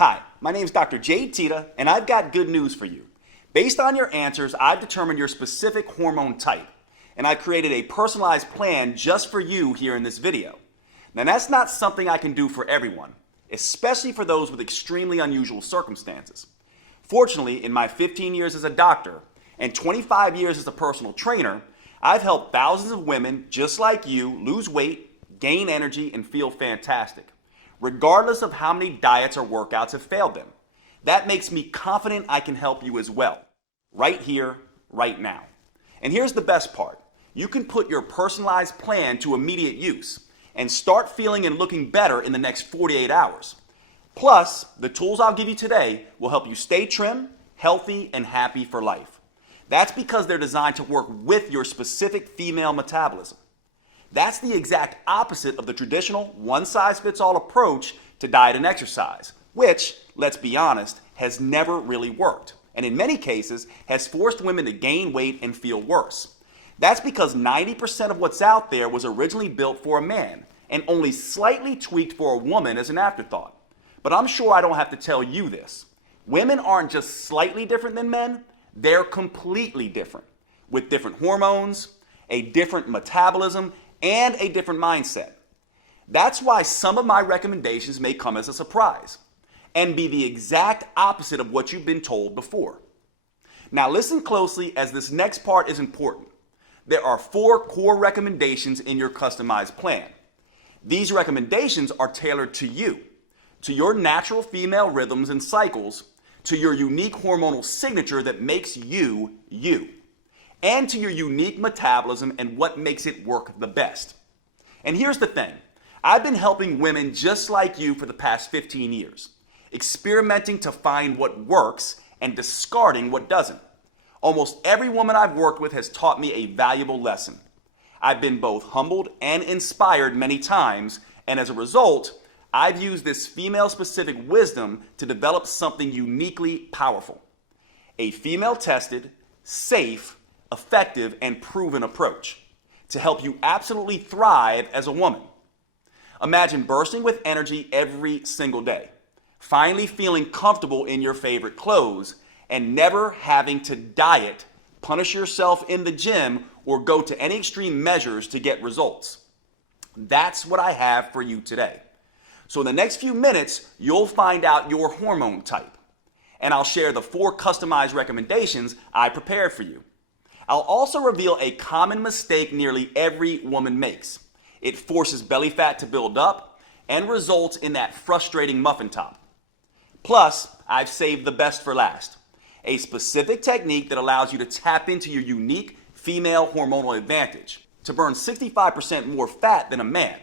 Hi, my name is Dr. Jade Tita, and I've got good news for you. Based on your answers, I've determined your specific hormone type, and I created a personalized plan just for you here in this video. Now, that's not something I can do for everyone, especially for those with extremely unusual circumstances. Fortunately, in my 15 years as a doctor and 25 years as a personal trainer, I've helped thousands of women just like you lose weight, gain energy, and feel fantastic, regardless of how many diets or workouts have failed them. That makes me confident I can help you as well, right here, right now. And here's the best part. You can put your personalized plan to immediate use and start feeling and looking better in the next 48 hours. Plus, the tools I'll give you today will help you stay trim, healthy, and happy for life. That's because they're designed to work with your specific female metabolism. That's the exact opposite of the traditional one-size-fits-all approach to diet and exercise, which, let's be honest, has never really worked, and in many cases has forced women to gain weight and feel worse. That's because 90% of what's out there was originally built for a man and only slightly tweaked for a woman as an afterthought. But I'm sure I don't have to tell you this. Women aren't just slightly different than men, they're completely different, with different hormones, a different metabolism, and a different mindset. That's why some of my recommendations may come as a surprise and be the exact opposite of what you've been told before. Now listen closely, as this next part is important. There are 4 core recommendations in your customized plan. These recommendations are tailored to you, to your natural female rhythms and cycles, to your unique hormonal signature that makes you, you, and to your unique metabolism and what makes it work the best. And here's the thing. I've been helping women just like you for the past 15 years, experimenting to find what works and discarding what doesn't. Almost every woman I've worked with has taught me a valuable lesson. I've been both humbled and inspired many times, and as a result, I've used this female-specific wisdom to develop something uniquely powerful. A female-tested, safe, effective, and proven approach to help you absolutely thrive as a woman. Imagine bursting with energy every single day, finally feeling comfortable in your favorite clothes, and never having to diet, punish yourself in the gym, or go to any extreme measures to get results. That's what I have for you today. So in the next few minutes, you'll find out your hormone type, and I'll share the 4 customized recommendations I prepared for you. I'll also reveal a common mistake nearly every woman makes. It forces belly fat to build up and results in that frustrating muffin top. Plus, I've saved the best for last. A specific technique that allows you to tap into your unique female hormonal advantage to burn 65% more fat than a man.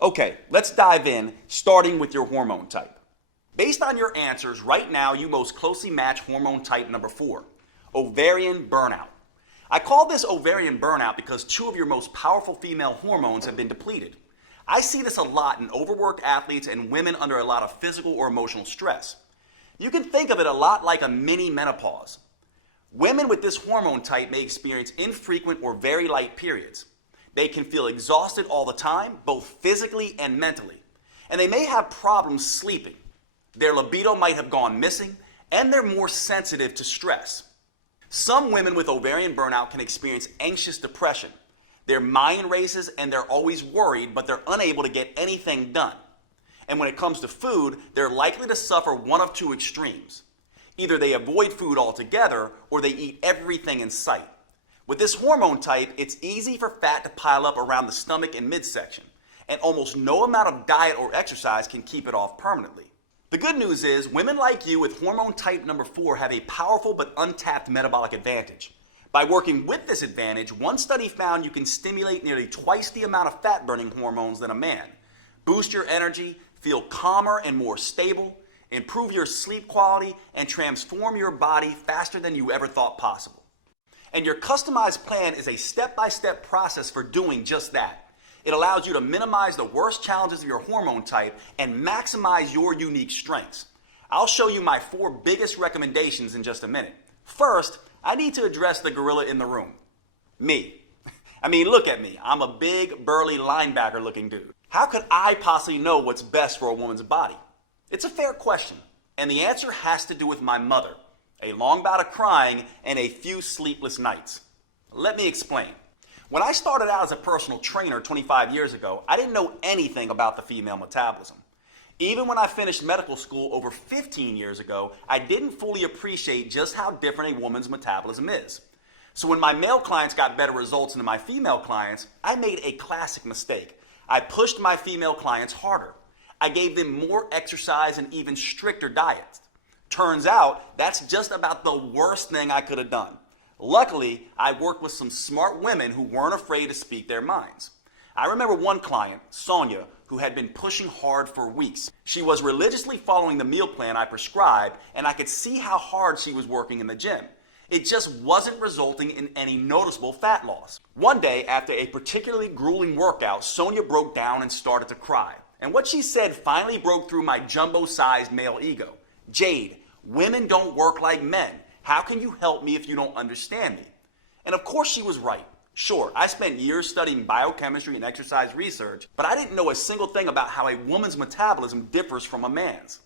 Okay, let's dive in, starting with your hormone type. Based on your answers, right now you most closely match hormone type number 4, ovarian burnout. I call this ovarian burnout because 2 of your most powerful female hormones have been depleted. I see this a lot in overworked athletes and women under a lot of physical or emotional stress. You can think of it a lot like a mini menopause. Women with this hormone type may experience infrequent or very light periods. They can feel exhausted all the time, both physically and mentally. And they may have problems sleeping. Their libido might have gone missing, and they're more sensitive to stress. Some women with ovarian burnout can experience anxious depression. Their mind races and they're always worried, but they're unable to get anything done. And when it comes to food, they're likely to suffer one of 2 extremes. Either they avoid food altogether or they eat everything in sight. With this hormone type, it's easy for fat to pile up around the stomach and midsection, and almost no amount of diet or exercise can keep it off permanently. The good news is, women like you with hormone type number 4 have a powerful but untapped metabolic advantage. By working with this advantage, one study found you can stimulate nearly twice the amount of fat-burning hormones than a man, boost your energy, feel calmer and more stable, improve your sleep quality, and transform your body faster than you ever thought possible. And your customized plan is a step-by-step process for doing just that. It allows you to minimize the worst challenges of your hormone type and maximize your unique strengths. I'll show you my 4 biggest recommendations in just a minute. First, I need to address the gorilla in the room. Me. I mean, look at me. I'm a big, burly, linebacker-looking dude. How could I possibly know what's best for a woman's body? It's a fair question. And the answer has to do with my mother, a long bout of crying, and a few sleepless nights. Let me explain. When I started out as a personal trainer 25 years ago, I didn't know anything about the female metabolism. Even when I finished medical school over 15 years ago, I didn't fully appreciate just how different a woman's metabolism is. So when my male clients got better results than my female clients, I made a classic mistake. I pushed my female clients harder. I gave them more exercise and even stricter diets. Turns out, that's just about the worst thing I could have done. Luckily, I worked with some smart women who weren't afraid to speak their minds. I remember one client, Sonia, who had been pushing hard for weeks. She was religiously following the meal plan I prescribed, and I could see how hard she was working in the gym. It just wasn't resulting in any noticeable fat loss. One day, after a particularly grueling workout, Sonia broke down and started to cry. And what she said finally broke through my jumbo-sized male ego. "Jade, women don't work like men. How can you help me if you don't understand me?" And of course she was right. Sure, I spent years studying biochemistry and exercise research, but I didn't know a single thing about how a woman's metabolism differs from a man's.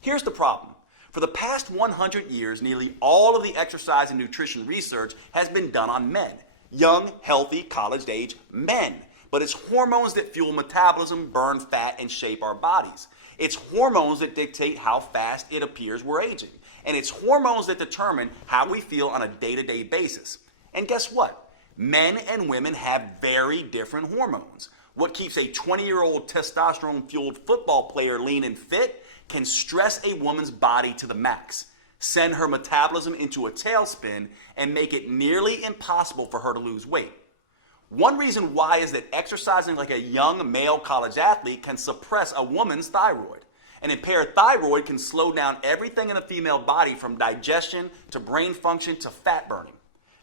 Here's the problem. For the past 100 years, nearly all of the exercise and nutrition research has been done on men. Young, healthy, college-age men. But it's hormones that fuel metabolism, burn fat, and shape our bodies. It's hormones that dictate how fast it appears we're aging. And it's hormones that determine how we feel on a day-to-day basis. And guess what? Men and women have very different hormones. What keeps a 20-year-old testosterone-fueled football player lean and fit can stress a woman's body to the max, send her metabolism into a tailspin, and make it nearly impossible for her to lose weight. One reason why is that exercising like a young male college athlete can suppress a woman's thyroid. An impaired thyroid can slow down everything in the female body from digestion to brain function to fat burning.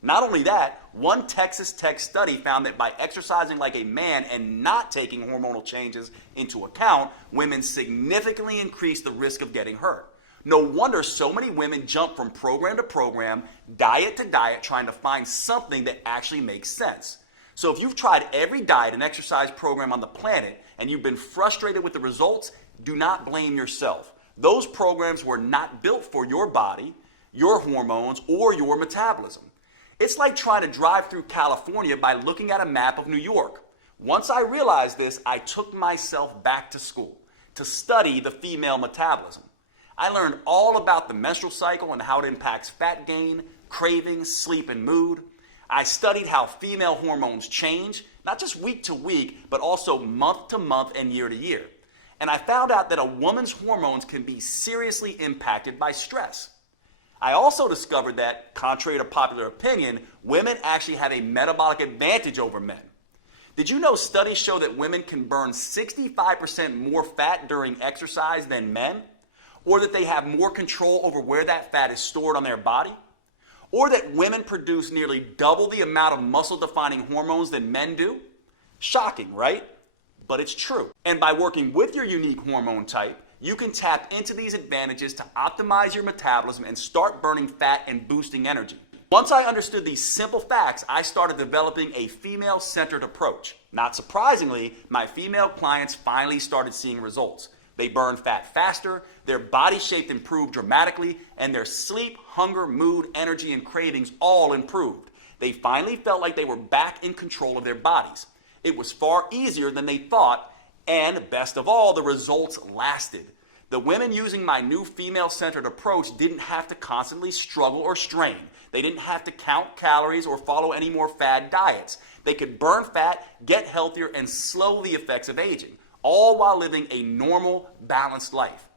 Not only that, one Texas Tech study found that by exercising like a man and not taking hormonal changes into account, women significantly increase the risk of getting hurt. No wonder so many women jump from program to program, diet to diet, trying to find something that actually makes sense. So if you've tried every diet and exercise program on the planet and you've been frustrated with the results, do not blame yourself. Those programs were not built for your body, your hormones, or your metabolism. It's like trying to drive through California by looking at a map of New York. Once I realized this, I took myself back to school to study the female metabolism. I learned all about the menstrual cycle and how it impacts fat gain, cravings, sleep, and mood. I studied how female hormones change, not just week to week, but also month to month and year to year. And I found out that a woman's hormones can be seriously impacted by stress. I also discovered that, contrary to popular opinion, women actually have a metabolic advantage over men. Did you know studies show that women can burn 65% more fat during exercise than men? Or that they have more control over where that fat is stored on their body? Or that women produce nearly double the amount of muscle-defining hormones than men do? Shocking, right? But it's true. And by working with your unique hormone type, you can tap into these advantages to optimize your metabolism and start burning fat and boosting energy. Once I understood these simple facts, I started developing a female-centered approach. Not surprisingly, my female clients finally started seeing results. They burned fat faster, their body shape improved dramatically, and their sleep, hunger, mood, energy, and cravings all improved. They finally felt like they were back in control of their bodies. It was far easier than they thought, and best of all, the results lasted. The women using my new female-centered approach didn't have to constantly struggle or strain. They didn't have to count calories or follow any more fad diets. They could burn fat, get healthier, and slow the effects of aging, all while living a normal, balanced life.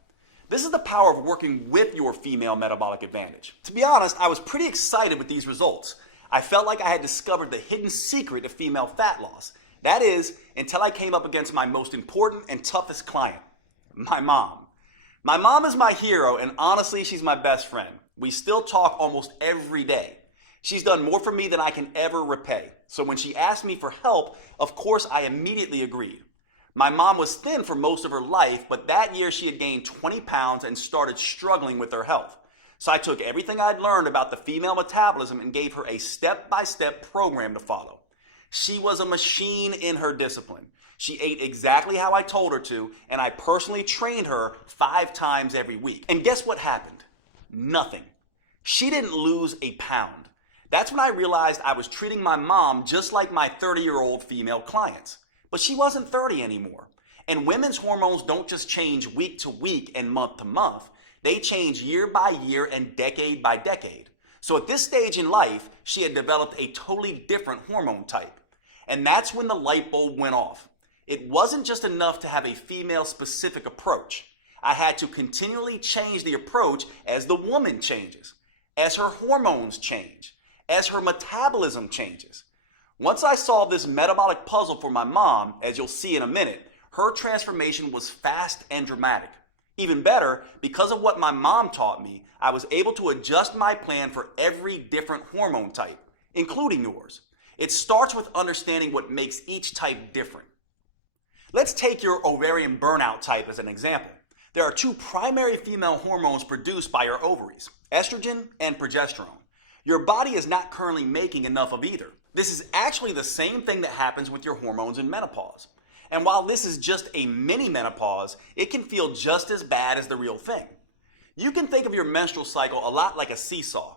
This is the power of working with your female metabolic advantage. To be honest, I was pretty excited with these results. I felt like I had discovered the hidden secret of female fat loss. That is, until I came up against my most important and toughest client, my mom. My mom is my hero, and honestly, she's my best friend. We still talk almost every day. She's done more for me than I can ever repay. So when she asked me for help, of course, I immediately agreed. My mom was thin for most of her life, but that year she had gained 20 pounds and started struggling with her health. So I took everything I'd learned about the female metabolism and gave her a step-by-step program to follow. She was a machine in her discipline. She ate exactly how I told her to, and I personally trained her 5 times every week. And guess what happened? Nothing. She didn't lose a pound. That's when I realized I was treating my mom just like my 30-year-old female clients. But she wasn't 30 anymore. And women's hormones don't just change week to week and month to month. They change year by year and decade by decade. So at this stage in life, she had developed a totally different hormone type. And that's when the light bulb went off. It wasn't just enough to have a female-specific approach. I had to continually change the approach as the woman changes, as her hormones change, as her metabolism changes. Once I solved this metabolic puzzle for my mom, as you'll see in a minute, her transformation was fast and dramatic. Even better, because of what my mom taught me, I was able to adjust my plan for every different hormone type, including yours. It starts with understanding what makes each type different. Let's take your ovarian burnout type as an example. There are 2 primary female hormones produced by your ovaries, estrogen and progesterone. Your body is not currently making enough of either. This is actually the same thing that happens with your hormones in menopause. And while this is just a mini menopause, it can feel just as bad as the real thing. You can think of your menstrual cycle a lot like a seesaw.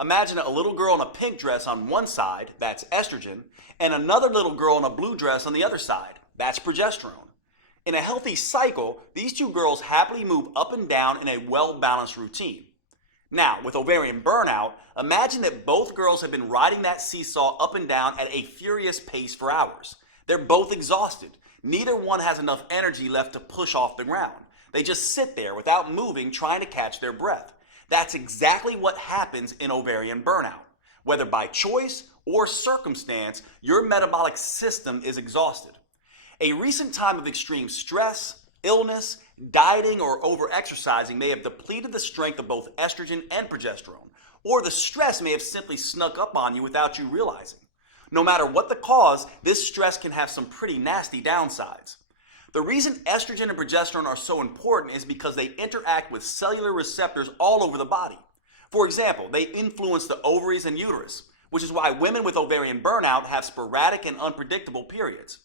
Imagine a little girl in a pink dress on one side, that's estrogen, and another little girl in a blue dress on the other side, that's progesterone. In a healthy cycle, these 2 girls happily move up and down in a well-balanced routine. Now, with ovarian burnout, imagine that both girls have been riding that seesaw up and down at a furious pace for hours. They're both exhausted. Neither one has enough energy left to push off the ground. They just sit there without moving, trying to catch their breath. That's exactly what happens in ovarian burnout. Whether by choice or circumstance, your metabolic system is exhausted. A recent time of extreme stress, illness, dieting, or overexercising may have depleted the strength of both estrogen and progesterone, or the stress may have simply snuck up on you without you realizing. No matter what the cause, this stress can have some pretty nasty downsides. The reason estrogen and progesterone are so important is because they interact with cellular receptors all over the body. For example, they influence the ovaries and uterus, which is why women with ovarian burnout have sporadic and unpredictable periods.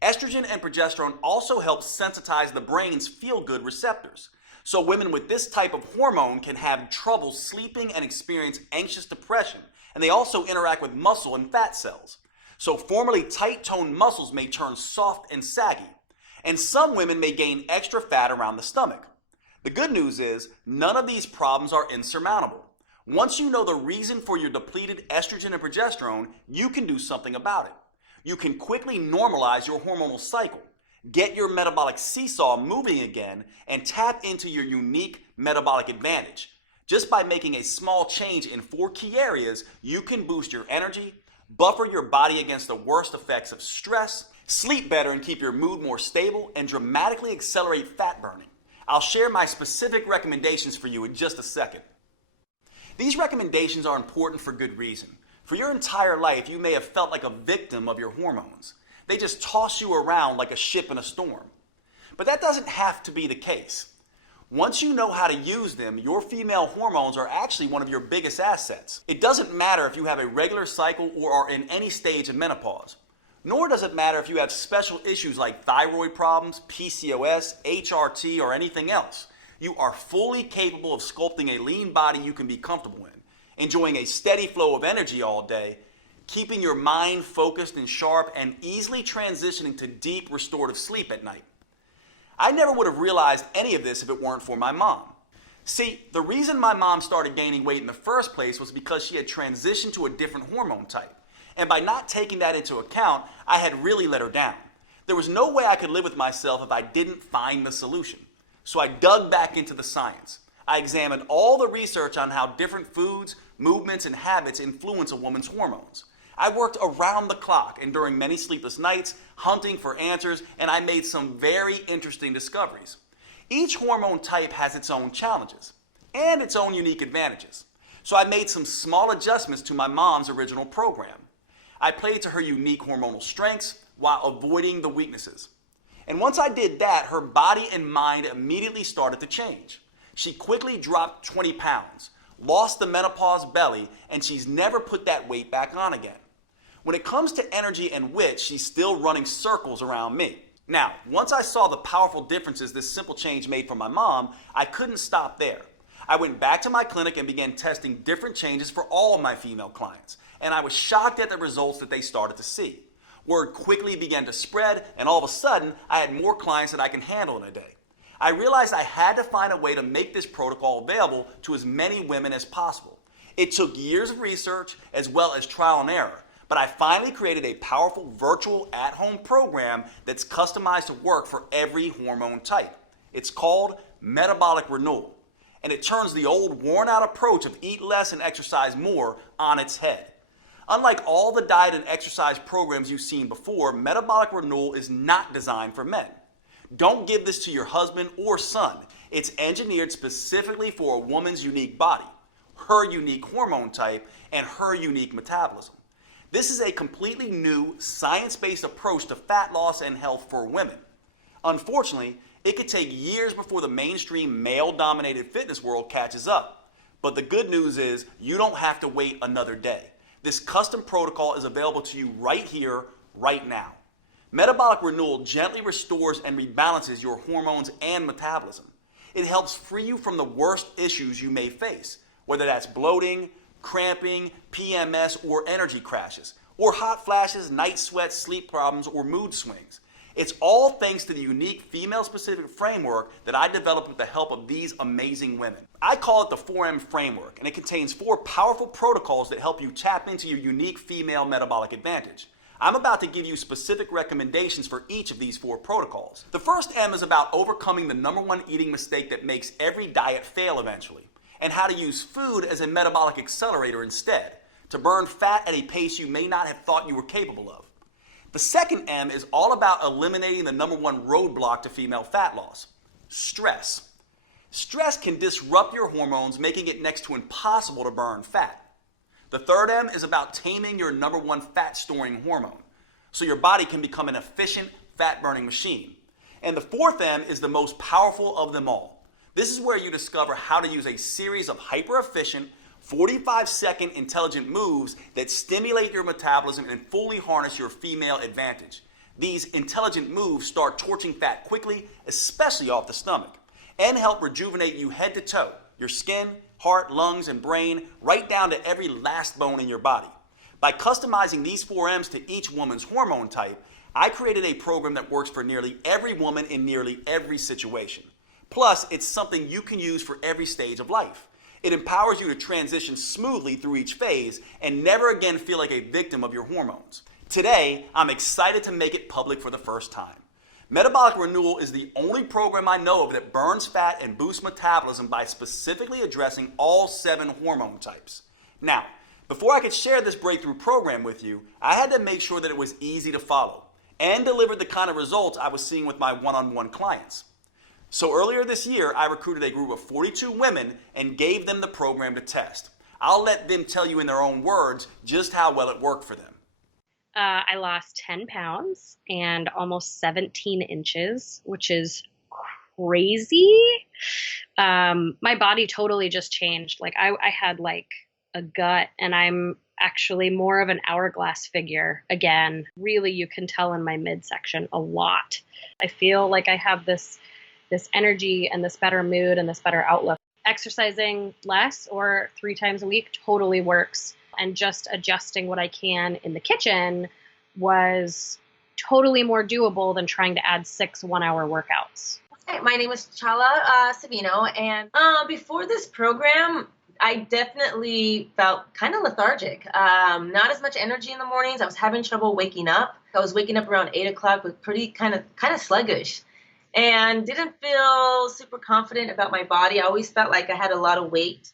Estrogen and progesterone also help sensitize the brain's feel-good receptors. So women with this type of hormone can have trouble sleeping and experience anxious depression, and they also interact with muscle and fat cells. So formerly tight-toned muscles may turn soft and saggy, and some women may gain extra fat around the stomach. The good news is none of these problems are insurmountable. Once you know the reason for your depleted estrogen and progesterone, you can do something about it. You can quickly normalize your hormonal cycle, get your metabolic seesaw moving again, and tap into your unique metabolic advantage. Just by making a small change in 4 key areas, you can boost your energy, buffer your body against the worst effects of stress, sleep better and keep your mood more stable, and dramatically accelerate fat burning. I'll share my specific recommendations for you in just a second. These recommendations are important for good reason. For your entire life, you may have felt like a victim of your hormones. They just toss you around like a ship in a storm. But that doesn't have to be the case. Once you know how to use them, your female hormones are actually one of your biggest assets. It doesn't matter if you have a regular cycle or are in any stage of menopause. Nor does it matter if you have special issues like thyroid problems, PCOS, HRT, or anything else. You are fully capable of sculpting a lean body you can be comfortable in, enjoying a steady flow of energy all day, keeping your mind focused and sharp, and easily transitioning to deep restorative sleep at night. I never would have realized any of this if it weren't for my mom. See, the reason my mom started gaining weight in the first place was because she had transitioned to a different hormone type. And by not taking that into account, I had really let her down. There was no way I could live with myself if I didn't find the solution. So I dug back into the science. I examined all the research on how different foods, movements, and habits influence a woman's hormones. I worked around the clock and during many sleepless nights, hunting for answers, and I made some very interesting discoveries. Each hormone type has its own challenges and its own unique advantages. So I made some small adjustments to my mom's original program. I played to her unique hormonal strengths while avoiding the weaknesses. And once I did that, her body and mind immediately started to change. She quickly dropped 20 pounds, lost the menopause belly, and she's never put that weight back on again. When it comes to energy and wit, she's still running circles around me. Now, once I saw the powerful differences this simple change made for my mom, I couldn't stop there. I went back to my clinic and began testing different changes for all of my female clients, and I was shocked at the results that they started to see. Word quickly began to spread, and all of a sudden, I had more clients than I can handle in a day. I realized I had to find a way to make this protocol available to as many women as possible. It took years of research as well as trial and error, but I finally created a powerful virtual at-home program that's customized to work for every hormone type. It's called Metabolic Renewal, and it turns the old worn-out approach of eat less and exercise more on its head. Unlike all the diet and exercise programs you've seen before, Metabolic Renewal is not designed for men. Don't give this to your husband or son. It's engineered specifically for a woman's unique body, her unique hormone type, and her unique metabolism. This is a completely new, science-based approach to fat loss and health for women. Unfortunately, it could take years before the mainstream male-dominated fitness world catches up. But the good news is you don't have to wait another day. This custom protocol is available to you right here, right now. Metabolic Renewal gently restores and rebalances your hormones and metabolism. It helps free you from the worst issues you may face, whether that's bloating, cramping, PMS, or energy crashes, or hot flashes, night sweats, sleep problems, or mood swings. It's all thanks to the unique female-specific framework that I developed with the help of these amazing women. I call it the 4M framework, and it contains 4 powerful protocols that help you tap into your unique female metabolic advantage. I'm about to give you specific recommendations for each of these 4 protocols. The first M is about overcoming the #1 eating mistake that makes every diet fail eventually, and how to use food as a metabolic accelerator instead, to burn fat at a pace you may not have thought you were capable of. The second M is all about eliminating the #1 roadblock to female fat loss: stress. Stress can disrupt your hormones, making it next to impossible to burn fat. The third M is about taming your #1 fat-storing hormone, so your body can become an efficient fat-burning machine. And the fourth M is the most powerful of them all. This is where you discover how to use a series of hyper-efficient, 45-second intelligent moves that stimulate your metabolism and fully harness your female advantage. These intelligent moves start torching fat quickly, especially off the stomach, and help rejuvenate you head to toe, your skin, heart, lungs, and brain, right down to every last bone in your body. By customizing these 4 M's to each woman's hormone type, I created a program that works for nearly every woman in nearly every situation. Plus, it's something you can use for every stage of life. It empowers you to transition smoothly through each phase and never again feel like a victim of your hormones. Today, I'm excited to make it public for the first time. Metabolic Renewal is the only program I know of that burns fat and boosts metabolism by specifically addressing all 7 hormone types. Now, before I could share this breakthrough program with you, I had to make sure that it was easy to follow and delivered the kind of results I was seeing with my one-on-one clients. So earlier this year, I recruited a group of 42 women and gave them the program to test. I'll let them tell you in their own words just how well it worked for them. I lost 10 pounds and almost 17 inches, which is crazy. My body totally just changed. Like I had like a gut, and I'm actually more of an hourglass figure again. Really, you can tell in my midsection a lot. I feel like I have this energy and this better mood and this better outlook. Exercising less or 3 times a week totally works. And just adjusting what I can in the kitchen was totally more doable than trying to add 6 one-hour workouts. Hi, my name is Chala Savino, and before this program, I definitely felt kind of lethargic. Not as much energy in the mornings. I was having trouble waking up. I was waking up around 8 o'clock with pretty kind of sluggish, and didn't feel super confident about my body. I always felt like I had a lot of weight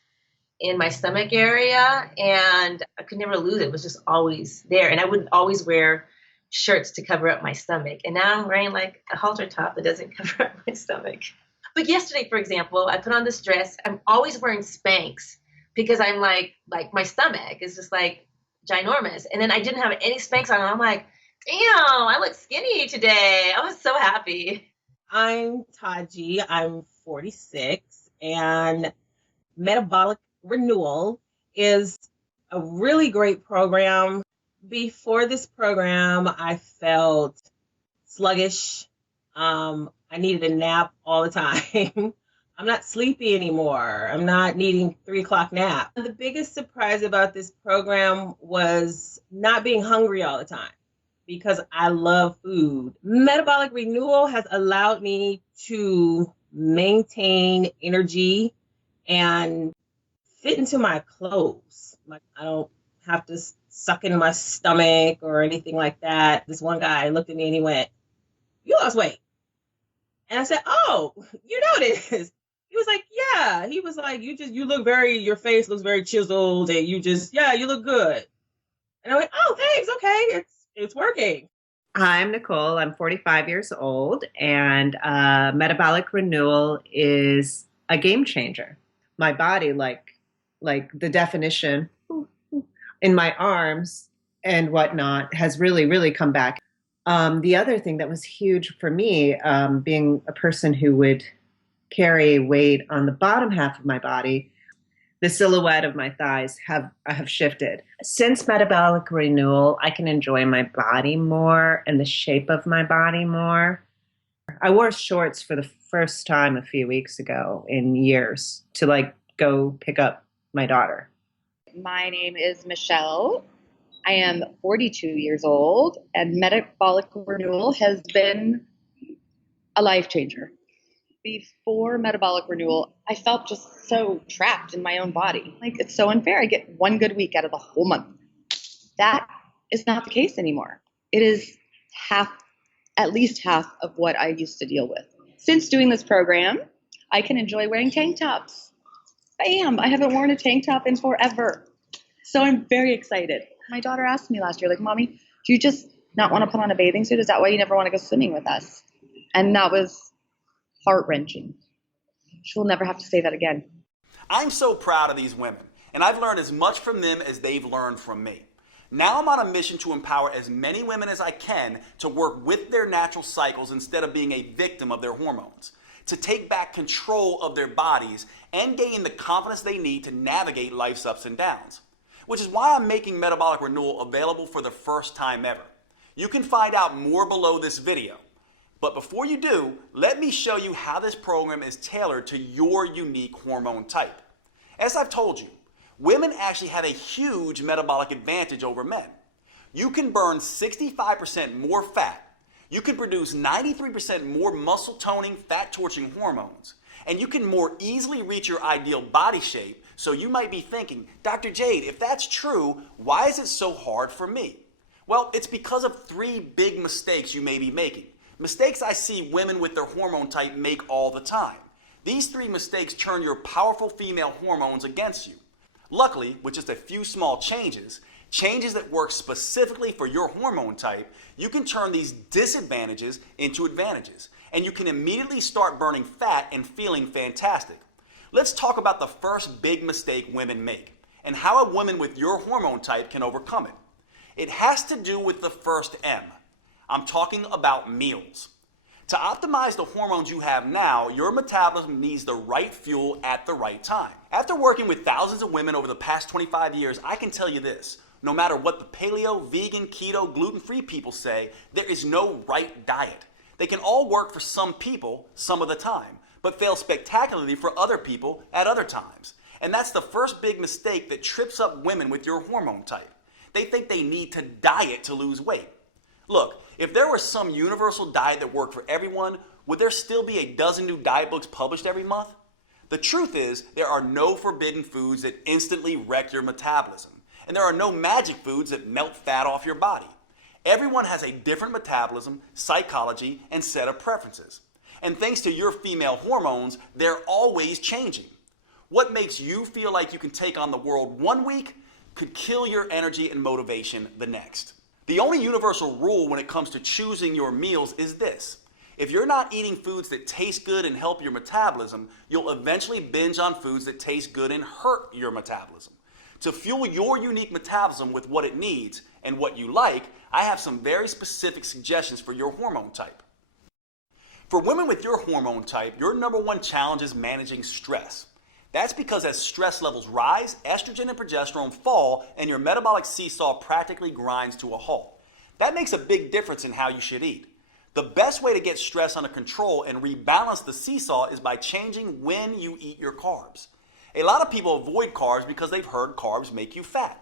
in my stomach area, and I could never lose it. It was just always there. And I would always wear shirts to cover up my stomach. And now I'm wearing like a halter top that doesn't cover up my stomach. But yesterday, for example, I put on this dress. I'm always wearing Spanx because I'm like my stomach is just like ginormous. And then I didn't have any Spanx on. And I'm like, damn, I look skinny today. I was so happy. I'm Taji. I'm 46, and Metabolic Renewal is a really great program. Before this program, I felt sluggish. I needed a nap all the time. I'm not sleepy anymore. I'm not needing 3 o'clock nap. The biggest surprise about this program was not being hungry all the time because I love food. Metabolic Renewal has allowed me to maintain energy and fit into my clothes. Like I don't have to suck in my stomach or anything like that. This one guy looked at me and he went, "You lost weight." And I said, "Oh, you noticed?" He was like, "Yeah." He was like, you look your face looks very chiseled and you look good." And I went, "Oh, thanks. Okay. It's working." I'm Nicole. I'm 45 years old, and Metabolic Renewal is a game changer. My body, like the definition in my arms and whatnot, has really, really come back. The other thing that was huge for me, being a person who would carry weight on the bottom half of my body, the silhouette of my thighs have shifted. Since Metabolic Renewal, I can enjoy my body more and the shape of my body more. I wore shorts for the first time a few weeks ago in years to go pick up my daughter. My name is Michelle. I am 42 years old, and Metabolic Renewal has been a life changer. Before Metabolic Renewal, I felt just so trapped in my own body. It's so unfair. I get one good week out of the whole month. That is not the case anymore. It is at least half of what I used to deal with. Since doing this program, I can enjoy wearing tank tops. Bam! I haven't worn a tank top in forever. So I'm very excited. My daughter asked me last year, "Mommy, do you just not want to put on a bathing suit? Is that why you never want to go swimming with us?" And that was heart-wrenching. She'll never have to say that again. I'm so proud of these women, and I've learned as much from them as they've learned from me. Now I'm on a mission to empower as many women as I can to work with their natural cycles instead of being a victim of their hormones, to take back control of their bodies and gain the confidence they need to navigate life's ups and downs. Which is why I'm making Metabolic Renewal available for the first time ever. You can find out more below this video. But before you do, let me show you how this program is tailored to your unique hormone type. As I've told you, women actually have a huge metabolic advantage over men. You can burn 65% more fat. You can produce 93% more muscle toning, fat torching hormones. And you can more easily reach your ideal body shape. So you might be thinking, "Dr. Jade, if that's true, why is it so hard for me?" Well, it's because of 3 big mistakes you may be making. Mistakes I see women with their hormone type make all the time. These 3 mistakes turn your powerful female hormones against you. Luckily, with just a few small changes that work specifically for your hormone type, you can turn these disadvantages into advantages. And you can immediately start burning fat and feeling fantastic. Let's talk about the first big mistake women make and how a woman with your hormone type can overcome it. It has to do with the first M. I'm talking about meals. To optimize the hormones you have now, your metabolism needs the right fuel at the right time. After working with thousands of women over the past 25 years, I can tell you this. No matter what the paleo, vegan, keto, gluten-free people say, there is no right diet. They can all work for some people some of the time, but fail spectacularly for other people at other times. And that's the first big mistake that trips up women with your hormone type. They think they need to diet to lose weight. Look, if there was some universal diet that worked for everyone, would there still be a dozen new diet books published every month? The truth is, there are no forbidden foods that instantly wreck your metabolism, and there are no magic foods that melt fat off your body. Everyone has a different metabolism, psychology, and set of preferences. And thanks to your female hormones, they're always changing. What makes you feel like you can take on the world one week could kill your energy and motivation the next. The only universal rule when it comes to choosing your meals is this. If you're not eating foods that taste good and help your metabolism, you'll eventually binge on foods that taste good and hurt your metabolism. To fuel your unique metabolism with what it needs and what you like, I have some very specific suggestions for your hormone type. For women with your hormone type, your number one challenge is managing stress. That's because as stress levels rise, estrogen and progesterone fall and your metabolic seesaw practically grinds to a halt. That makes a big difference in how you should eat. The best way to get stress under control and rebalance the seesaw is by changing when you eat your carbs. A lot of people avoid carbs because they've heard carbs make you fat.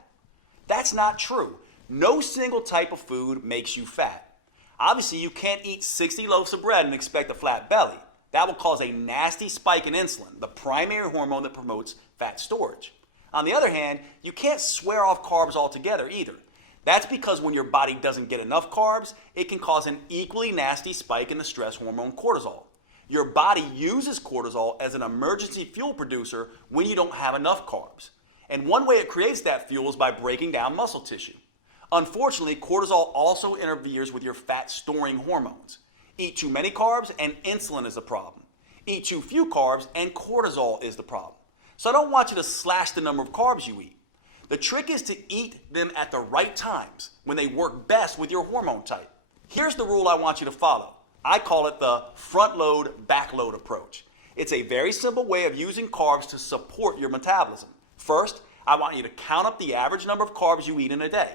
That's not true. No single type of food makes you fat. Obviously, you can't eat 60 loaves of bread and expect a flat belly. That will cause a nasty spike in insulin, the primary hormone that promotes fat storage. On the other hand, you can't swear off carbs altogether either. That's because when your body doesn't get enough carbs, it can cause an equally nasty spike in the stress hormone cortisol. Your body uses cortisol as an emergency fuel producer when you don't have enough carbs. And one way it creates that fuel is by breaking down muscle tissue. Unfortunately, cortisol also interferes with your fat-storing hormones. Eat too many carbs and insulin is a problem. Eat too few carbs and cortisol is the problem. So I don't want you to slash the number of carbs you eat. The trick is to eat them at the right times, when they work best with your hormone type. Here's the rule I want you to follow. I call it the front load, back load approach. It's a very simple way of using carbs to support your metabolism. First, I want you to count up the average number of carbs you eat in a day.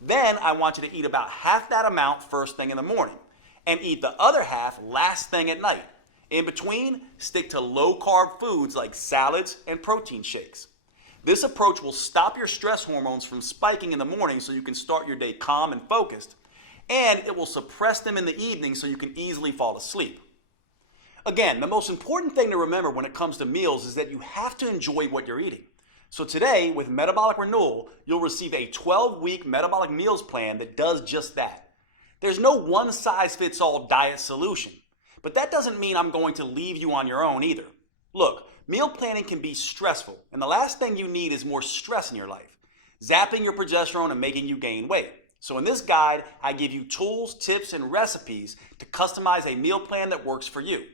Then I want you to eat about half that amount first thing in the morning and eat the other half last thing at night. In between, stick to low carb foods like salads and protein shakes. This approach will stop your stress hormones from spiking in the morning so you can start your day calm and focused, and it will suppress them in the evening so you can easily fall asleep. Again, the most important thing to remember when it comes to meals is that you have to enjoy what you're eating. So today, with Metabolic Renewal, you'll receive a 12-week metabolic meals plan that does just that. There's no one-size-fits-all diet solution, but that doesn't mean I'm going to leave you on your own either. Look, meal planning can be stressful, and the last thing you need is more stress in your life, zapping your progesterone and making you gain weight. So in this guide, I give you tools, tips, and recipes to customize a meal plan that works for you.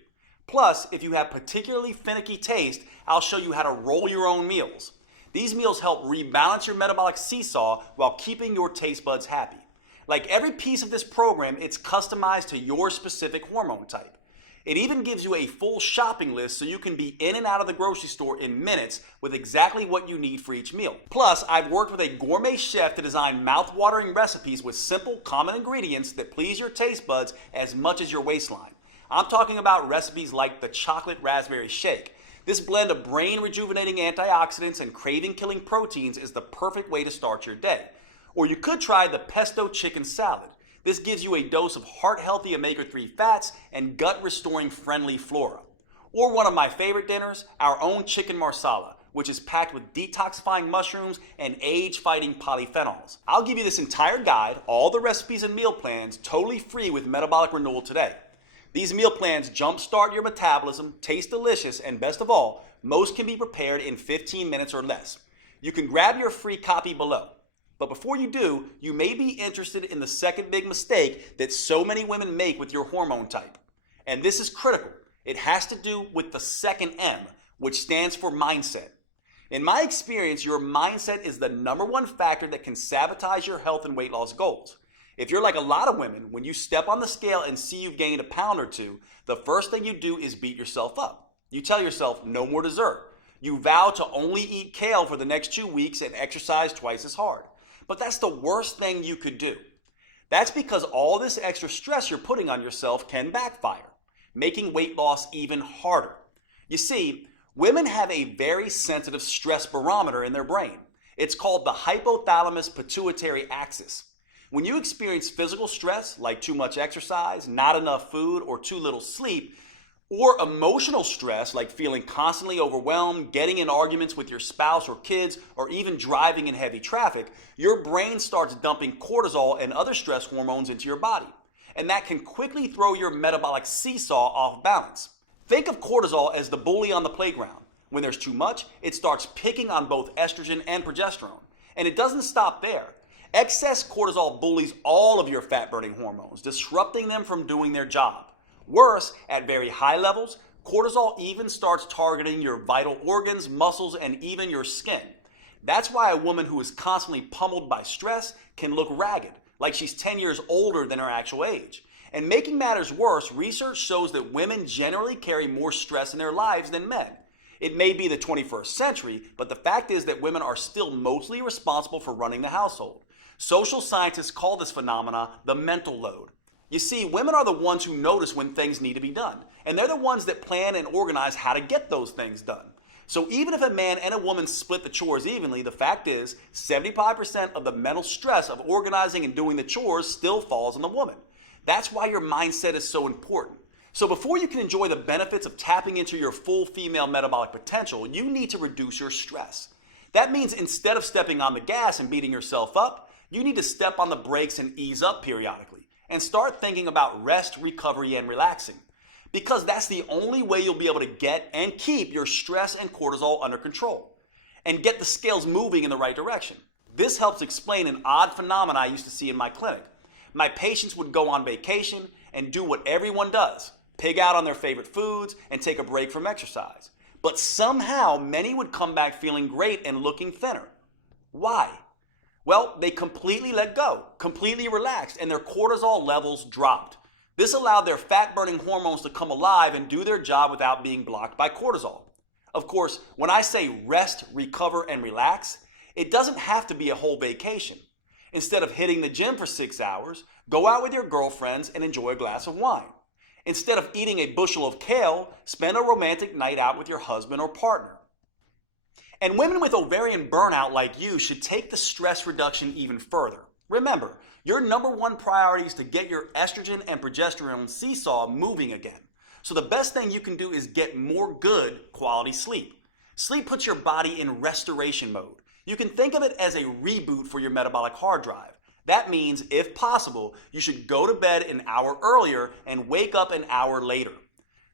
Plus, if you have particularly finicky taste, I'll show you how to roll your own meals. These meals help rebalance your metabolic seesaw while keeping your taste buds happy. Like every piece of this program, it's customized to your specific hormone type. It even gives you a full shopping list so you can be in and out of the grocery store in minutes with exactly what you need for each meal. Plus, I've worked with a gourmet chef to design mouth-watering recipes with simple, common ingredients that please your taste buds as much as your waistline. I'm talking about recipes like the chocolate raspberry shake. This blend of brain-rejuvenating antioxidants and craving-killing proteins is the perfect way to start your day. Or you could try the pesto chicken salad. This gives you a dose of heart-healthy omega-3 fats and gut-restoring friendly flora. Or one of my favorite dinners, our own chicken marsala, which is packed with detoxifying mushrooms and age-fighting polyphenols. I'll give you this entire guide, all the recipes and meal plans, totally free with Metabolic Renewal today. These meal plans jumpstart your metabolism, taste delicious, and best of all, most can be prepared in 15 minutes or less. You can grab your free copy below. But before you do, you may be interested in the second big mistake that so many women make with your hormone type. And this is critical. It has to do with the second M, which stands for mindset. In my experience, your mindset is the number one factor that can sabotage your health and weight loss goals. If you're like a lot of women, when you step on the scale and see you've gained a pound or two, the first thing you do is beat yourself up. You tell yourself no more dessert. You vow to only eat kale for the next 2 weeks and exercise twice as hard. But that's the worst thing you could do. That's because all this extra stress you're putting on yourself can backfire, making weight loss even harder. You see, women have a very sensitive stress barometer in their brain. It's called the hypothalamus pituitary axis. When you experience physical stress, like too much exercise, not enough food, or too little sleep, or emotional stress, like feeling constantly overwhelmed, getting in arguments with your spouse or kids, or even driving in heavy traffic, your brain starts dumping cortisol and other stress hormones into your body. And that can quickly throw your metabolic seesaw off balance. Think of cortisol as the bully on the playground. When there's too much, it starts picking on both estrogen and progesterone. And it doesn't stop there. Excess cortisol bullies all of your fat-burning hormones, disrupting them from doing their job. Worse, at very high levels, cortisol even starts targeting your vital organs, muscles, and even your skin. That's why a woman who is constantly pummeled by stress can look ragged, like she's 10 years older than her actual age. And making matters worse, research shows that women generally carry more stress in their lives than men. It may be the 21st century, but the fact is that women are still mostly responsible for running the household. Social scientists call this phenomena the mental load. You see, women are the ones who notice when things need to be done, and they're the ones that plan and organize how to get those things done. So even if a man and a woman split the chores evenly, the fact is 75% of the mental stress of organizing and doing the chores still falls on the woman. That's why your mindset is so important. So before you can enjoy the benefits of tapping into your full female metabolic potential, you need to reduce your stress. That means instead of stepping on the gas and beating yourself up, you need to step on the brakes and ease up periodically and start thinking about rest, recovery, and relaxing. Because that's the only way you'll be able to get and keep your stress and cortisol under control and get the scales moving in the right direction. This helps explain an odd phenomenon I used to see in my clinic. My patients would go on vacation and do what everyone does, pig out on their favorite foods and take a break from exercise. But somehow many would come back feeling great and looking thinner. Why? Well, they completely let go, completely relaxed, and their cortisol levels dropped. This allowed their fat-burning hormones to come alive and do their job without being blocked by cortisol. Of course, when I say rest, recover, and relax, it doesn't have to be a whole vacation. Instead of hitting the gym for 6 hours, go out with your girlfriends and enjoy a glass of wine. Instead of eating a bushel of kale, spend a romantic night out with your husband or partner. And women with ovarian burnout like you should take the stress reduction even further. Remember, your number one priority is to get your estrogen and progesterone seesaw moving again. So the best thing you can do is get more good quality sleep. Sleep puts your body in restoration mode. You can think of it as a reboot for your metabolic hard drive. That means, if possible, you should go to bed an hour earlier and wake up an hour later.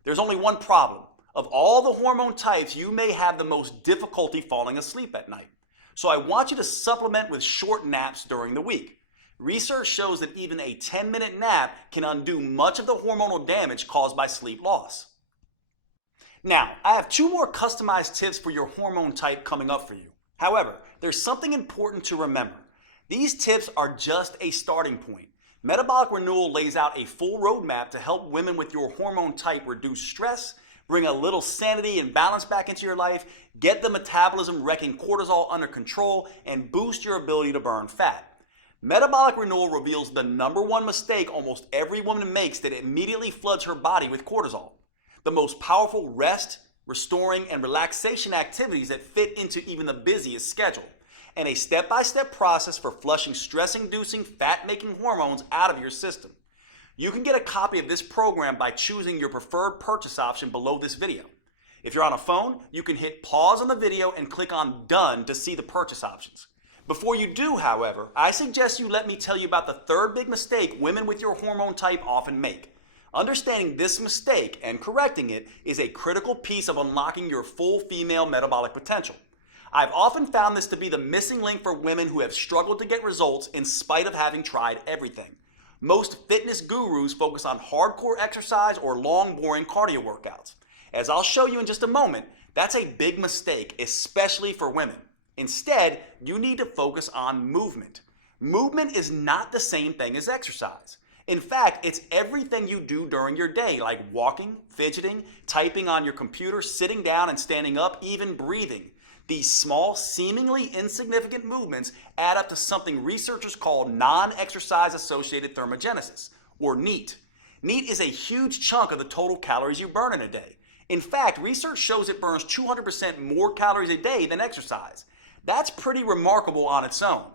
There's only one problem. Of all the hormone types, you may have the most difficulty falling asleep at night. So I want you to supplement with short naps during the week. Research shows that even a 10-minute nap can undo much of the hormonal damage caused by sleep loss. Now, I have 2 more customized tips for your hormone type coming up for you. However, there's something important to remember. These tips are just a starting point. Metabolic Renewal lays out a full roadmap to help women with your hormone type reduce stress, bring a little sanity and balance back into your life, get the metabolism wrecking cortisol under control, and boost your ability to burn fat. Metabolic Renewal reveals the number one mistake almost every woman makes that immediately floods her body with cortisol. The most powerful rest, restoring, and relaxation activities that fit into even the busiest schedule. And a step-by-step process for flushing stress-inducing, fat-making hormones out of your system. You can get a copy of this program by choosing your preferred purchase option below this video. If you're on a phone, you can hit pause on the video and click on Done to see the purchase options. Before you do, however, I suggest you let me tell you about the third big mistake women with your hormone type often make. Understanding this mistake and correcting it is a critical piece of unlocking your full female metabolic potential. I've often found this to be the missing link for women who have struggled to get results in spite of having tried everything. Most fitness gurus focus on hardcore exercise or long, boring cardio workouts. As I'll show you in just a moment, that's a big mistake, especially for women. Instead, you need to focus on movement. Movement is not the same thing as exercise. In fact, it's everything you do during your day, like walking, fidgeting, typing on your computer, sitting down and standing up, even breathing. These small, seemingly insignificant movements add up to something researchers call non-exercise associated thermogenesis, or NEAT. NEAT is a huge chunk of the total calories you burn in a day. In fact, research shows it burns 200% more calories a day than exercise. That's pretty remarkable on its own.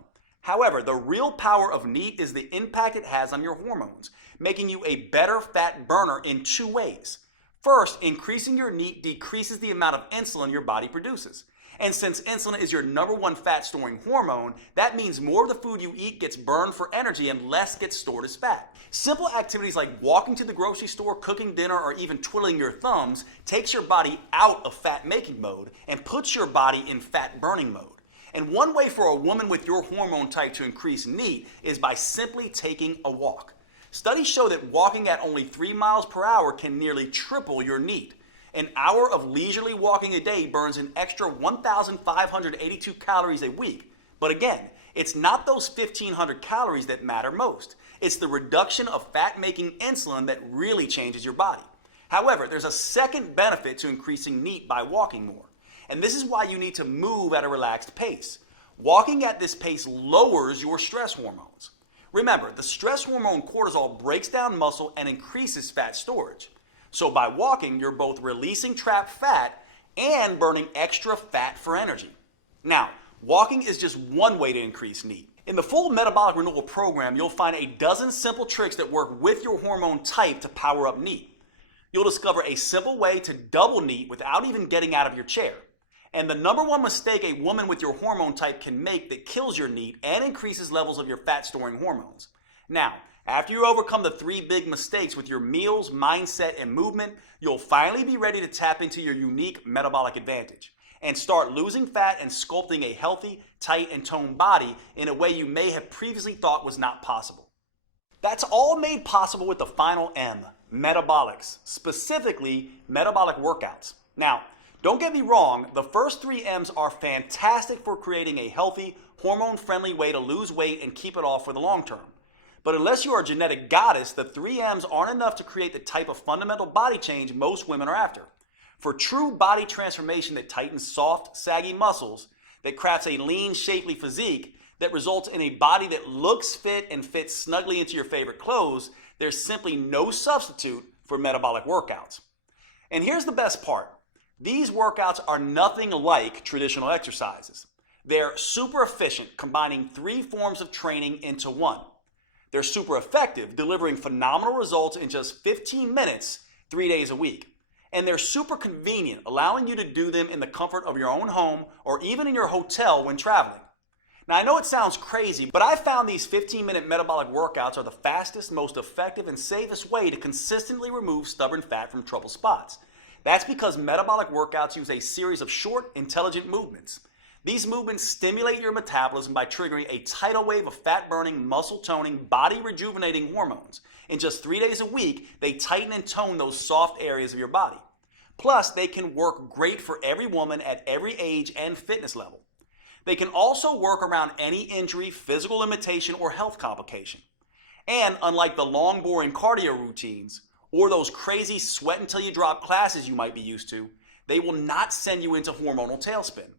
However, the real power of NEAT is the impact it has on your hormones, making you a better fat burner in 2 ways. First, increasing your NEAT decreases the amount of insulin your body produces. And since insulin is your number one fat-storing hormone, that means more of the food you eat gets burned for energy and less gets stored as fat. Simple activities like walking to the grocery store, cooking dinner, or even twiddling your thumbs takes your body out of fat-making mode and puts your body in fat-burning mode. And one way for a woman with your hormone type to increase NEAT is by simply taking a walk. Studies show that walking at only 3 miles per hour can nearly triple your NEAT. An hour of leisurely walking a day burns an extra 1,582 calories a week. But again, it's not those 1,500 calories that matter most. It's the reduction of fat-making insulin that really changes your body. However, there's a second benefit to increasing NEAT by walking more. And this is why you need to move at a relaxed pace. Walking at this pace lowers your stress hormones. Remember, the stress hormone cortisol breaks down muscle and increases fat storage. So by walking, you're both releasing trapped fat and burning extra fat for energy. Now, walking is just one way to increase NEAT. In the full Metabolic Renewal program, you'll find a dozen simple tricks that work with your hormone type to power up NEAT. You'll discover a simple way to double NEAT without even getting out of your chair. And the number one mistake a woman with your hormone type can make that kills your NEAT and increases levels of your fat-storing hormones. Now, after you overcome the 3 big mistakes with your meals, mindset, and movement, you'll finally be ready to tap into your unique metabolic advantage and start losing fat and sculpting a healthy, tight, and toned body in a way you may have previously thought was not possible. That's all made possible with the final M, metabolics, specifically metabolic workouts. Now, don't get me wrong, the first 3 M's are fantastic for creating a healthy, hormone-friendly way to lose weight and keep it off for the long term. But unless you are a genetic goddess, the 3 M's aren't enough to create the type of fundamental body change most women are after. For true body transformation that tightens soft, saggy muscles, that crafts a lean, shapely physique, that results in a body that looks fit and fits snugly into your favorite clothes, there's simply no substitute for metabolic workouts. And here's the best part. These workouts are nothing like traditional exercises. They're super efficient, combining 3 forms of training into one. They're super effective, delivering phenomenal results in just 15 minutes, 3 days a week. And they're super convenient, allowing you to do them in the comfort of your own home or even in your hotel when traveling. Now, I know it sounds crazy, but I found these 15-minute metabolic workouts are the fastest, most effective, and safest way to consistently remove stubborn fat from trouble spots. That's because metabolic workouts use a series of short, intelligent movements. These movements stimulate your metabolism by triggering a tidal wave of fat-burning, muscle-toning, body-rejuvenating hormones. In just 3 days a week, they tighten and tone those soft areas of your body. Plus, they can work great for every woman at every age and fitness level. They can also work around any injury, physical limitation, or health complication. And unlike the long, boring cardio routines, or those crazy sweat until you drop classes you might be used to, they will not send you into hormonal tailspin.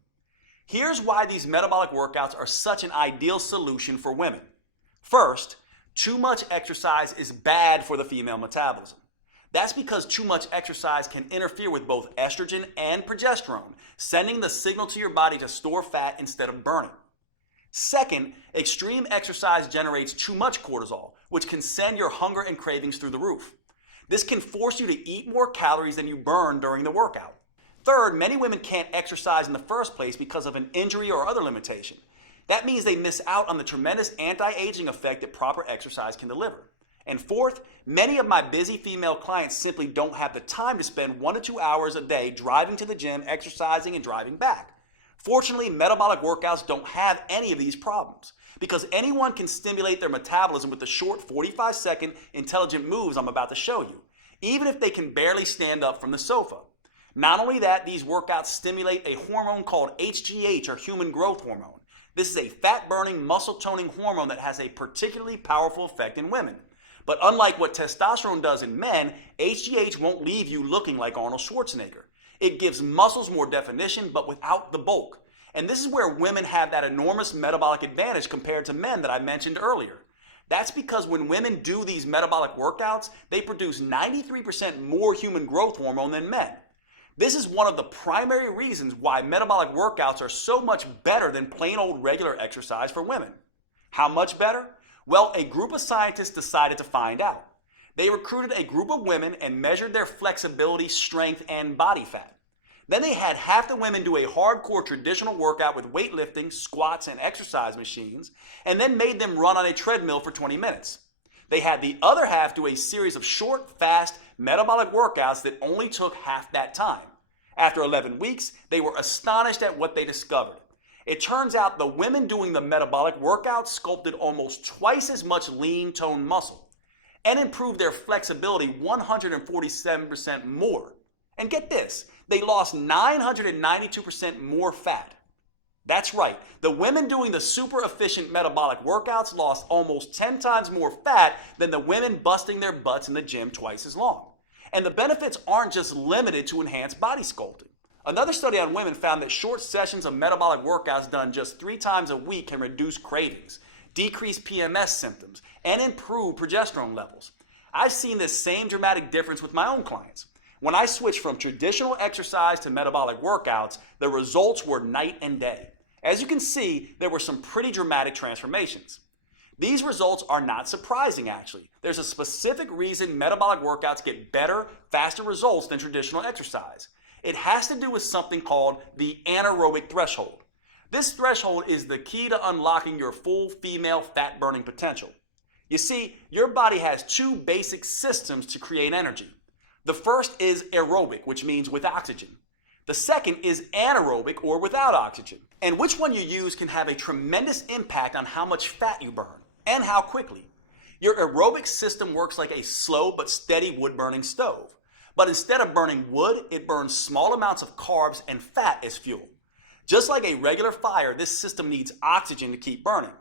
Here's why these metabolic workouts are such an ideal solution for women. First, too much exercise is bad for the female metabolism. That's because too much exercise can interfere with both estrogen and progesterone, sending the signal to your body to store fat instead of burning. Second, extreme exercise generates too much cortisol, which can send your hunger and cravings through the roof. This can force you to eat more calories than you burn during the workout. Third, many women can't exercise in the first place because of an injury or other limitation. That means they miss out on the tremendous anti-aging effect that proper exercise can deliver. And fourth, many of my busy female clients simply don't have the time to spend 1 to 2 hours a day driving to the gym, exercising, and driving back. Fortunately, metabolic workouts don't have any of these problems because anyone can stimulate their metabolism with the short 45-second intelligent moves I'm about to show you, even if they can barely stand up from the sofa. Not only that, these workouts stimulate a hormone called HGH, or human growth hormone. This is a fat-burning, muscle-toning hormone that has a particularly powerful effect in women. But unlike what testosterone does in men, HGH won't leave you looking like Arnold Schwarzenegger. It gives muscles more definition, but without the bulk. And this is where women have that enormous metabolic advantage compared to men that I mentioned earlier. That's because when women do these metabolic workouts, they produce 93% more human growth hormone than men. This is one of the primary reasons why metabolic workouts are so much better than plain old regular exercise for women. How much better? Well, a group of scientists decided to find out. They recruited a group of women and measured their flexibility, strength, and body fat. Then they had half the women do a hardcore traditional workout with weightlifting, squats, and exercise machines, and then made them run on a treadmill for 20 minutes. They had the other half do a series of short, fast, metabolic workouts that only took half that time. After 11 weeks, they were astonished at what they discovered. It turns out the women doing the metabolic workouts sculpted almost twice as much lean, toned muscle and improved their flexibility 147% more. And get this, they lost 992% more fat. That's right, the women doing the super efficient metabolic workouts lost almost 10 times more fat than the women busting their butts in the gym twice as long. And the benefits aren't just limited to enhanced body sculpting. Another study on women found that short sessions of metabolic workouts done just 3 times a week can reduce cravings, decrease PMS symptoms, and improve progesterone levels. I've seen this same dramatic difference with my own clients. When I switched from traditional exercise to metabolic workouts, the results were night and day. As you can see, there were some pretty dramatic transformations. These results are not surprising, actually. There's a specific reason metabolic workouts get better, faster results than traditional exercise. It has to do with something called the anaerobic threshold. This threshold is the key to unlocking your full female fat burning potential. You see, your body has 2 basic systems to create energy. The first is aerobic, which means with oxygen. The second is anaerobic, or without oxygen. And which one you use can have a tremendous impact on how much fat you burn and how quickly. Your aerobic system works like a slow but steady wood-burning stove. But instead of burning wood, it burns small amounts of carbs and fat as fuel. Just like a regular fire, this system needs oxygen to keep burning.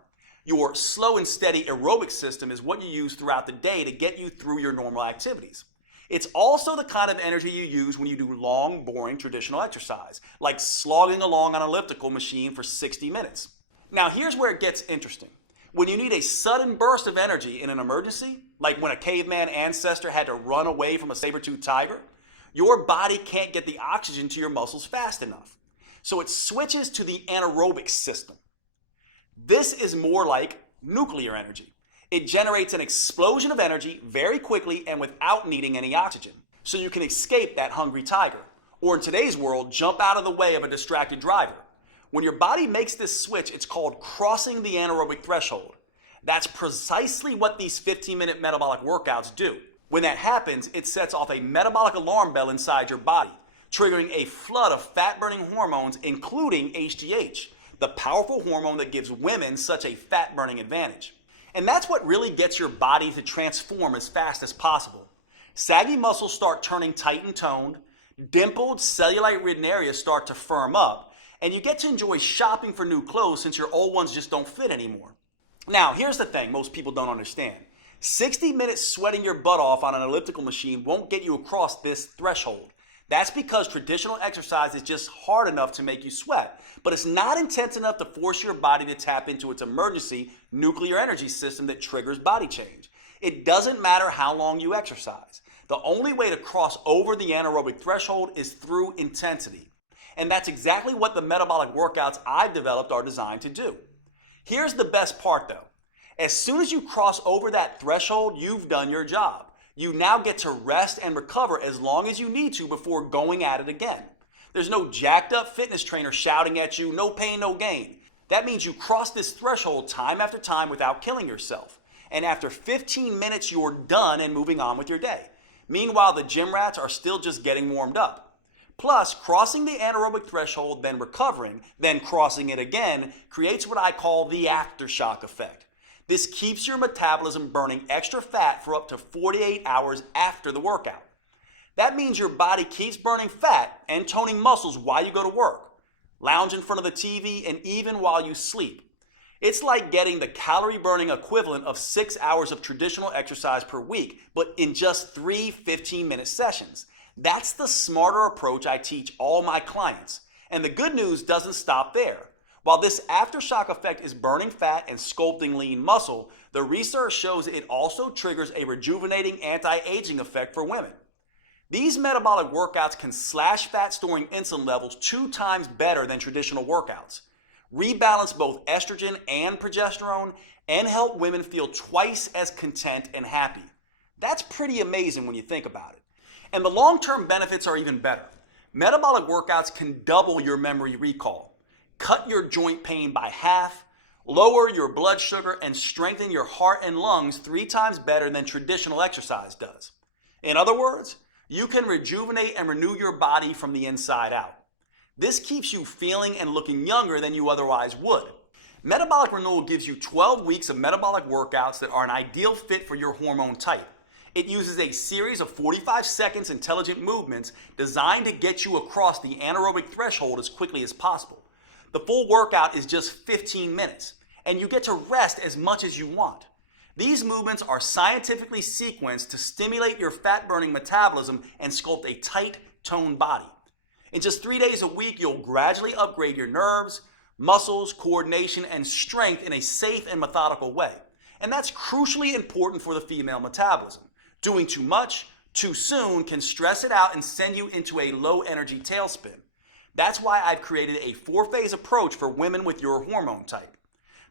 Your slow and steady aerobic system is what you use throughout the day to get you through your normal activities. It's also the kind of energy you use when you do long, boring traditional exercise, like slogging along on an elliptical machine for 60 minutes. Now here's where it gets interesting. When you need a sudden burst of energy in an emergency, like when a caveman ancestor had to run away from a saber-toothed tiger, your body can't get the oxygen to your muscles fast enough. So it switches to the anaerobic system. This is more like nuclear energy. It generates an explosion of energy very quickly and without needing any oxygen. So you can escape that hungry tiger, or in today's world, jump out of the way of a distracted driver. When your body makes this switch, it's called crossing the anaerobic threshold. That's precisely what these 15-minute metabolic workouts do. When that happens, it sets off a metabolic alarm bell inside your body, triggering a flood of fat-burning hormones, including HGH, the powerful hormone that gives women such a fat-burning advantage. And that's what really gets your body to transform as fast as possible. Saggy muscles start turning tight and toned, dimpled cellulite-ridden areas start to firm up, and you get to enjoy shopping for new clothes since your old ones just don't fit anymore. Now, here's the thing most people don't understand. 60 minutes sweating your butt off on an elliptical machine won't get you across this threshold. That's because traditional exercise is just hard enough to make you sweat, but it's not intense enough to force your body to tap into its emergency nuclear energy system that triggers body change. It doesn't matter how long you exercise. The only way to cross over the anaerobic threshold is through intensity. And that's exactly what the metabolic workouts I've developed are designed to do. Here's the best part though. As soon as you cross over that threshold, you've done your job. You now get to rest and recover as long as you need to before going at it again. There's no jacked up fitness trainer shouting at you, no pain, no gain. That means you cross this threshold time after time without killing yourself. And after 15 minutes, you're done and moving on with your day. Meanwhile, the gym rats are still just getting warmed up. Plus, crossing the anaerobic threshold, then recovering, then crossing it again, creates what I call the aftershock effect. This keeps your metabolism burning extra fat for up to 48 hours after the workout. That means your body keeps burning fat and toning muscles while you go to work, lounge in front of the TV, and even while you sleep. It's like getting the calorie burning equivalent of 6 hours of traditional exercise per week, but in just 3 15-minute sessions. That's the smarter approach I teach all my clients. And the good news doesn't stop there. While this aftershock effect is burning fat and sculpting lean muscle, the research shows it also triggers a rejuvenating anti-aging effect for women. These metabolic workouts can slash fat-storing insulin levels 2 times better than traditional workouts, rebalance both estrogen and progesterone, and help women feel twice as content and happy. That's pretty amazing when you think about it. And the long-term benefits are even better. Metabolic workouts can double your memory recall, cut your joint pain by half, lower your blood sugar, and strengthen your heart and lungs 3 times better than traditional exercise does. In other words, you can rejuvenate and renew your body from the inside out. This keeps you feeling and looking younger than you otherwise would. Metabolic Renewal gives you 12 weeks of metabolic workouts that are an ideal fit for your hormone type. It uses a series of 45 seconds intelligent movements designed to get you across the anaerobic threshold as quickly as possible. The full workout is just 15 minutes, and you get to rest as much as you want. These movements are scientifically sequenced to stimulate your fat-burning metabolism and sculpt a tight, toned body. In just 3 days a week, you'll gradually upgrade your nerves, muscles, coordination, and strength in a safe and methodical way. And that's crucially important for the female metabolism. Doing too much, too soon can stress it out and send you into a low-energy tailspin. That's why I've created a 4-phase approach for women with your hormone type.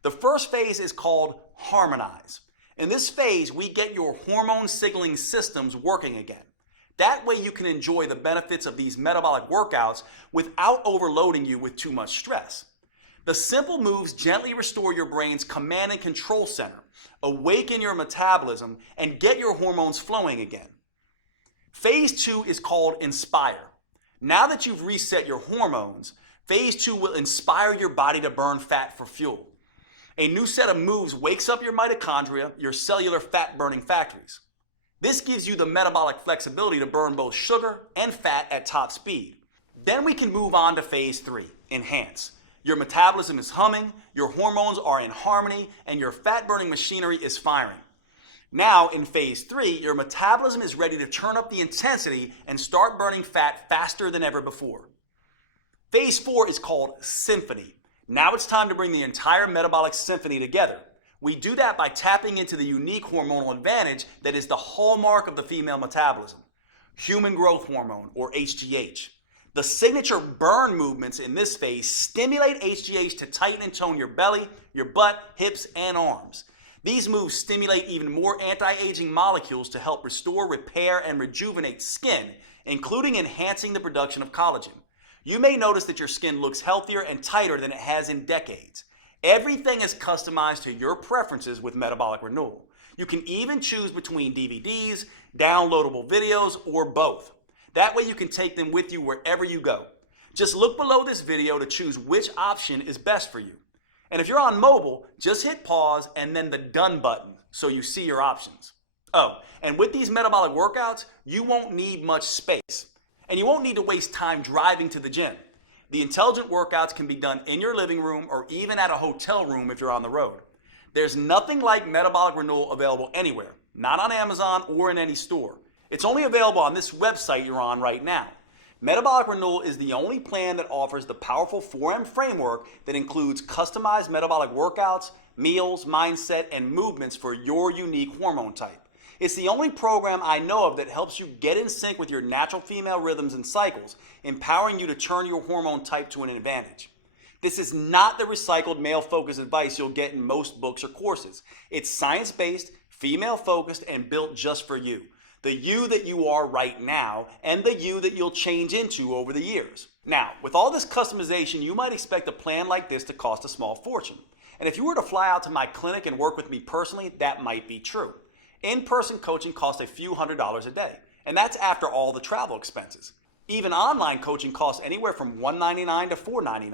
The first phase is called Harmonize. In this phase, we get your hormone signaling systems working again. That way you can enjoy the benefits of these metabolic workouts without overloading you with too much stress. The simple moves gently restore your brain's command and control center, awaken your metabolism, and get your hormones flowing again. Phase 2 is called Inspire. Now that you've reset your hormones, Phase 2 will inspire your body to burn fat for fuel. A new set of moves wakes up your mitochondria, your cellular fat-burning factories. This gives you the metabolic flexibility to burn both sugar and fat at top speed. Then we can move on to Phase 3, Enhance. Your metabolism is humming, your hormones are in harmony, and your fat-burning machinery is firing. Now, in Phase 3, your metabolism is ready to turn up the intensity and start burning fat faster than ever before. Phase 4 is called Symphony. Now it's time to bring the entire metabolic symphony together. We do that by tapping into the unique hormonal advantage that is the hallmark of the female metabolism, human growth hormone, or HGH. The signature burn movements in this phase stimulate HGH to tighten and tone your belly, your butt, hips, and arms. These moves stimulate even more anti-aging molecules to help restore, repair, and rejuvenate skin, including enhancing the production of collagen. You may notice that your skin looks healthier and tighter than it has in decades. Everything is customized to your preferences with Metabolic Renewal. You can even choose between DVDs, downloadable videos, or both. That way you can take them with you wherever you go. Just look below this video to choose which option is best for you. And if you're on mobile, just hit pause and then the done button so you see your options. Oh, and with these metabolic workouts, you won't need much space. And you won't need to waste time driving to the gym. The intelligent workouts can be done in your living room or even at a hotel room if you're on the road. There's nothing like Metabolic Renewal available anywhere, not on Amazon or in any store. It's only available on this website you're on right now. Metabolic Renewal is the only plan that offers the powerful 4M framework that includes customized metabolic workouts, meals, mindset, and movements for your unique hormone type. It's the only program I know of that helps you get in sync with your natural female rhythms and cycles, empowering you to turn your hormone type to an advantage. This is not the recycled male-focused advice you'll get in most books or courses. It's science-based, female-focused, and built just for you. The you that you are right now, and the you that you'll change into over the years. Now, with all this customization, you might expect a plan like this to cost a small fortune. And if you were to fly out to my clinic and work with me personally, that might be true. In-person coaching costs a few $100s a day, and that's after all the travel expenses. Even online coaching costs anywhere from $199 to $499.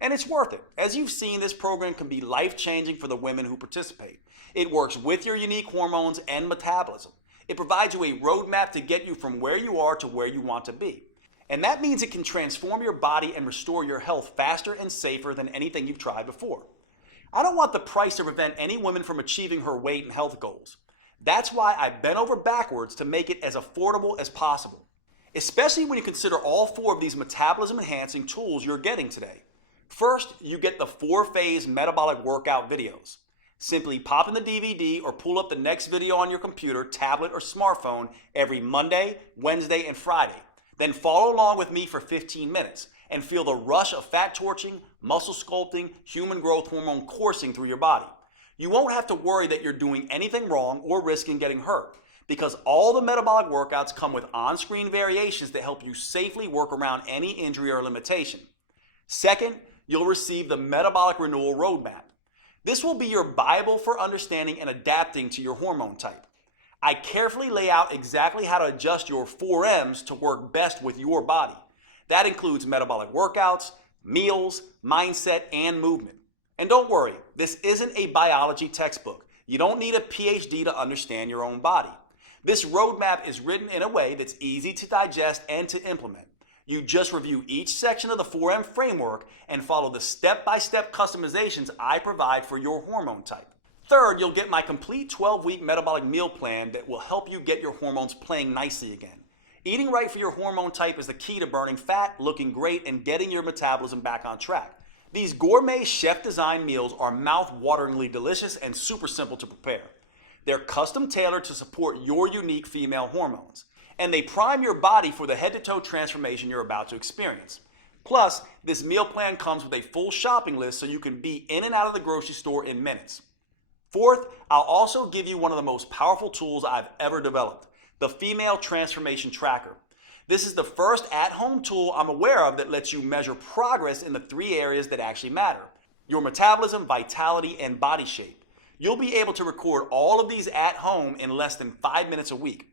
And it's worth it. As you've seen, this program can be life-changing for the women who participate. It works with your unique hormones and metabolism. It provides you a roadmap to get you from where you are to where you want to be. And that means it can transform your body and restore your health faster and safer than anything you've tried before. I don't want the price to prevent any woman from achieving her weight and health goals. That's why I bent over backwards to make it as affordable as possible, especially when you consider all 4 of these metabolism-enhancing tools you're getting today. First, you get the 4-phase metabolic workout videos. Simply pop in the DVD or pull up the next video on your computer, tablet, or smartphone every Monday, Wednesday, and Friday. Then follow along with me for 15 minutes and feel the rush of fat torching, muscle sculpting, human growth hormone coursing through your body. You won't have to worry that you're doing anything wrong or risking getting hurt, because all the metabolic workouts come with on-screen variations that help you safely work around any injury or limitation. Second, you'll receive the Metabolic Renewal Roadmap. This will be your Bible for understanding and adapting to your hormone type. I carefully lay out exactly how to adjust your 4Ms to work best with your body. That includes metabolic workouts, meals, mindset, and movement. And don't worry, this isn't a biology textbook. You don't need a PhD to understand your own body. This roadmap is written in a way that's easy to digest and to implement. You just review each section of the 4M framework and follow the step-by-step customizations I provide for your hormone type. Third, you'll get my complete 12-week metabolic meal plan that will help you get your hormones playing nicely again. Eating right for your hormone type is the key to burning fat, looking great, and getting your metabolism back on track. These gourmet chef-designed meals are mouth-wateringly delicious and super simple to prepare. They're custom tailored to support your unique female hormones, and they prime your body for the head-to-toe transformation you're about to experience. Plus, this meal plan comes with a full shopping list so you can be in and out of the grocery store in minutes. Fourth, I'll also give you one of the most powerful tools I've ever developed, the Female Transformation Tracker. This is the first at-home tool I'm aware of that lets you measure progress in the 3 areas that actually matter: your metabolism, vitality, and body shape. You'll be able to record all of these at home in less than 5 minutes a week.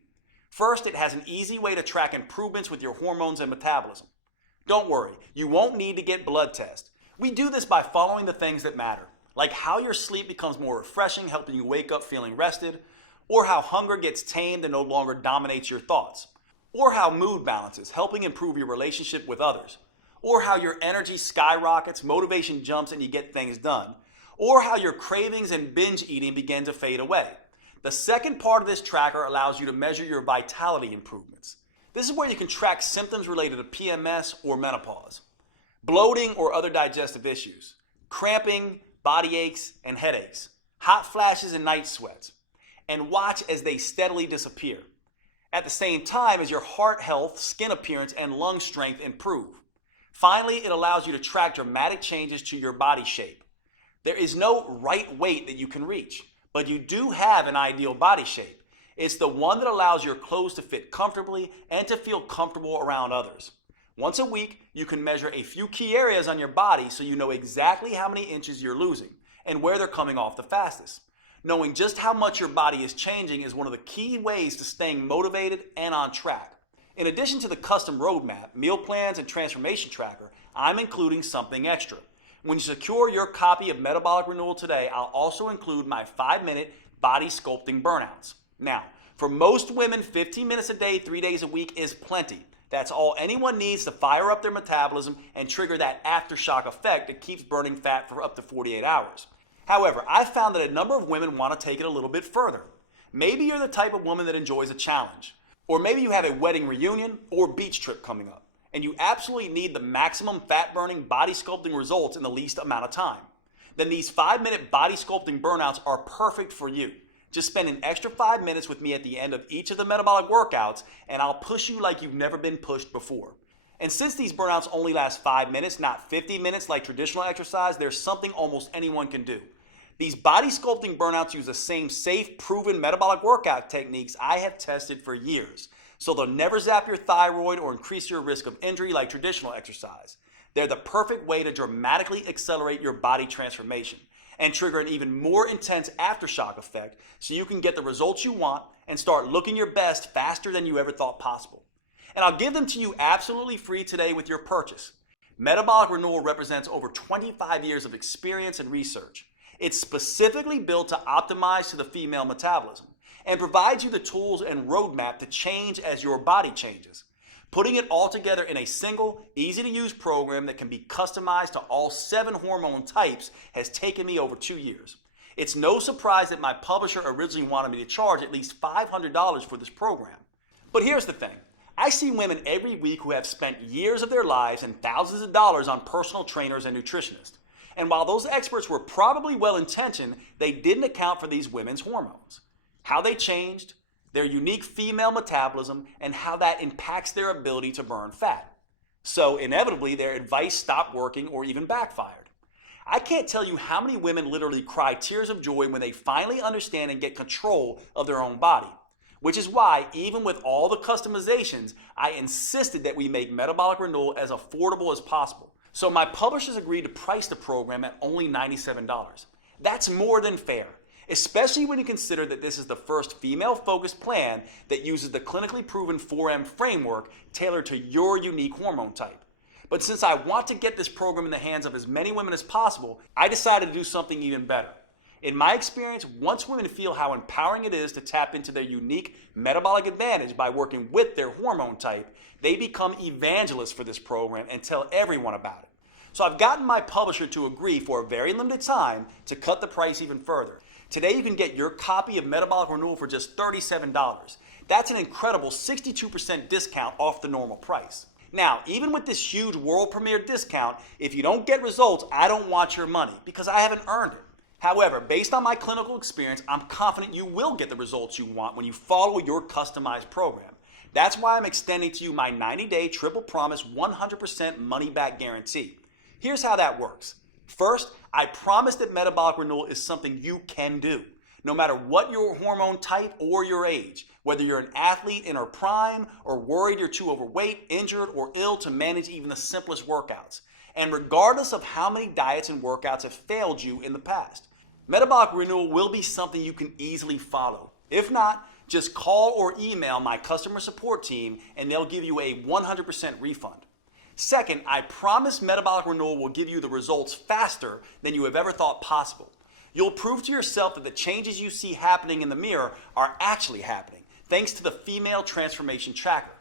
First, it has an easy way to track improvements with your hormones and metabolism. Don't worry, you won't need to get blood tests. We do this by following the things that matter, like how your sleep becomes more refreshing, helping you wake up feeling rested, or how hunger gets tamed and no longer dominates your thoughts, or how mood balances, helping improve your relationship with others, or how your energy skyrockets, motivation jumps, and you get things done, or how your cravings and binge eating begin to fade away. The second part of this tracker allows you to measure your vitality improvements. This is where you can track symptoms related to PMS or menopause, bloating or other digestive issues, cramping, body aches and headaches, hot flashes and night sweats, and watch as they steadily disappear. At the same time as your heart health, skin appearance, and lung strength improve. Finally, it allows you to track dramatic changes to your body shape. There is no right weight that you can reach, but you do have an ideal body shape. It's the one that allows your clothes to fit comfortably and to feel comfortable around others. Once a week, you can measure a few key areas on your body so you know exactly how many inches you're losing and where they're coming off the fastest. Knowing just how much your body is changing is one of the key ways to staying motivated and on track. In addition to the custom roadmap, meal plans, and transformation tracker, I'm including something extra. When you secure your copy of Metabolic Renewal today, I'll also include my 5-minute body sculpting burnouts. Now, for most women, 15 minutes a day, 3 days a week is plenty. That's all anyone needs to fire up their metabolism and trigger that aftershock effect that keeps burning fat for up to 48 hours. However, I've found that a number of women want to take it a little bit further. Maybe you're the type of woman that enjoys a challenge. Or maybe you have a wedding reunion or beach trip coming up, and you absolutely need the maximum fat-burning body sculpting results in the least amount of time. Then these 5-minute body sculpting burnouts are perfect for you. Just spend an extra 5 minutes with me at the end of each of the metabolic workouts, and I'll push you like you've never been pushed before. And since these burnouts only last 5 minutes, not 50 minutes like traditional exercise, there's something almost anyone can do. These body sculpting burnouts use the same safe, proven metabolic workout techniques I have tested for years. So they'll never zap your thyroid or increase your risk of injury like traditional exercise. They're the perfect way to dramatically accelerate your body transformation and trigger an even more intense aftershock effect so you can get the results you want and start looking your best faster than you ever thought possible. And I'll give them to you absolutely free today with your purchase. Metabolic Renewal represents over 25 years of experience and research. It's specifically built to optimize to the female metabolism and provides you the tools and roadmap to change as your body changes. Putting it all together in a single, easy-to-use program that can be customized to all 7 hormone types has taken me over 2 years. It's no surprise that my publisher originally wanted me to charge at least $500 for this program. But here's the thing. I see women every week who have spent years of their lives and thousands of dollars on personal trainers and nutritionists. And while those experts were probably well-intentioned, they didn't account for these women's hormones, how they changed, their unique female metabolism, and how that impacts their ability to burn fat. So inevitably, their advice stopped working or even backfired. I can't tell you how many women literally cry tears of joy when they finally understand and get control of their own body. Which is why, even with all the customizations, I insisted that we make Metabolic Renewal as affordable as possible. So my publishers agreed to price the program at only $97. That's more than fair, especially when you consider that this is the first female-focused plan that uses the clinically proven 4M framework tailored to your unique hormone type. But since I want to get this program in the hands of as many women as possible, I decided to do something even better. In my experience, once women feel how empowering it is to tap into their unique metabolic advantage by working with their hormone type, they become evangelists for this program and tell everyone about it. So I've gotten my publisher to agree for a very limited time to cut the price even further. Today you can get your copy of Metabolic Renewal for just $37. That's an incredible 62% discount off the normal price. Now, even with this huge world premiere discount, if you don't get results, I don't want your money because I haven't earned it. However, based on my clinical experience, I'm confident you will get the results you want when you follow your customized program. That's why I'm extending to you my 90-day triple promise 100% money back guarantee. Here's how that works. First, I promise that Metabolic Renewal is something you can do, no matter what your hormone type or your age, whether you're an athlete in her prime or worried you're too overweight, injured, or ill to manage even the simplest workouts, and regardless of how many diets and workouts have failed you in the past. Metabolic Renewal will be something you can easily follow. If not, just call or email my customer support team and they'll give you a 100% refund. Second, I promise Metabolic Renewal will give you the results faster than you have ever thought possible. You'll prove to yourself that the changes you see happening in the mirror are actually happening, thanks to the Female Transformation Tracker.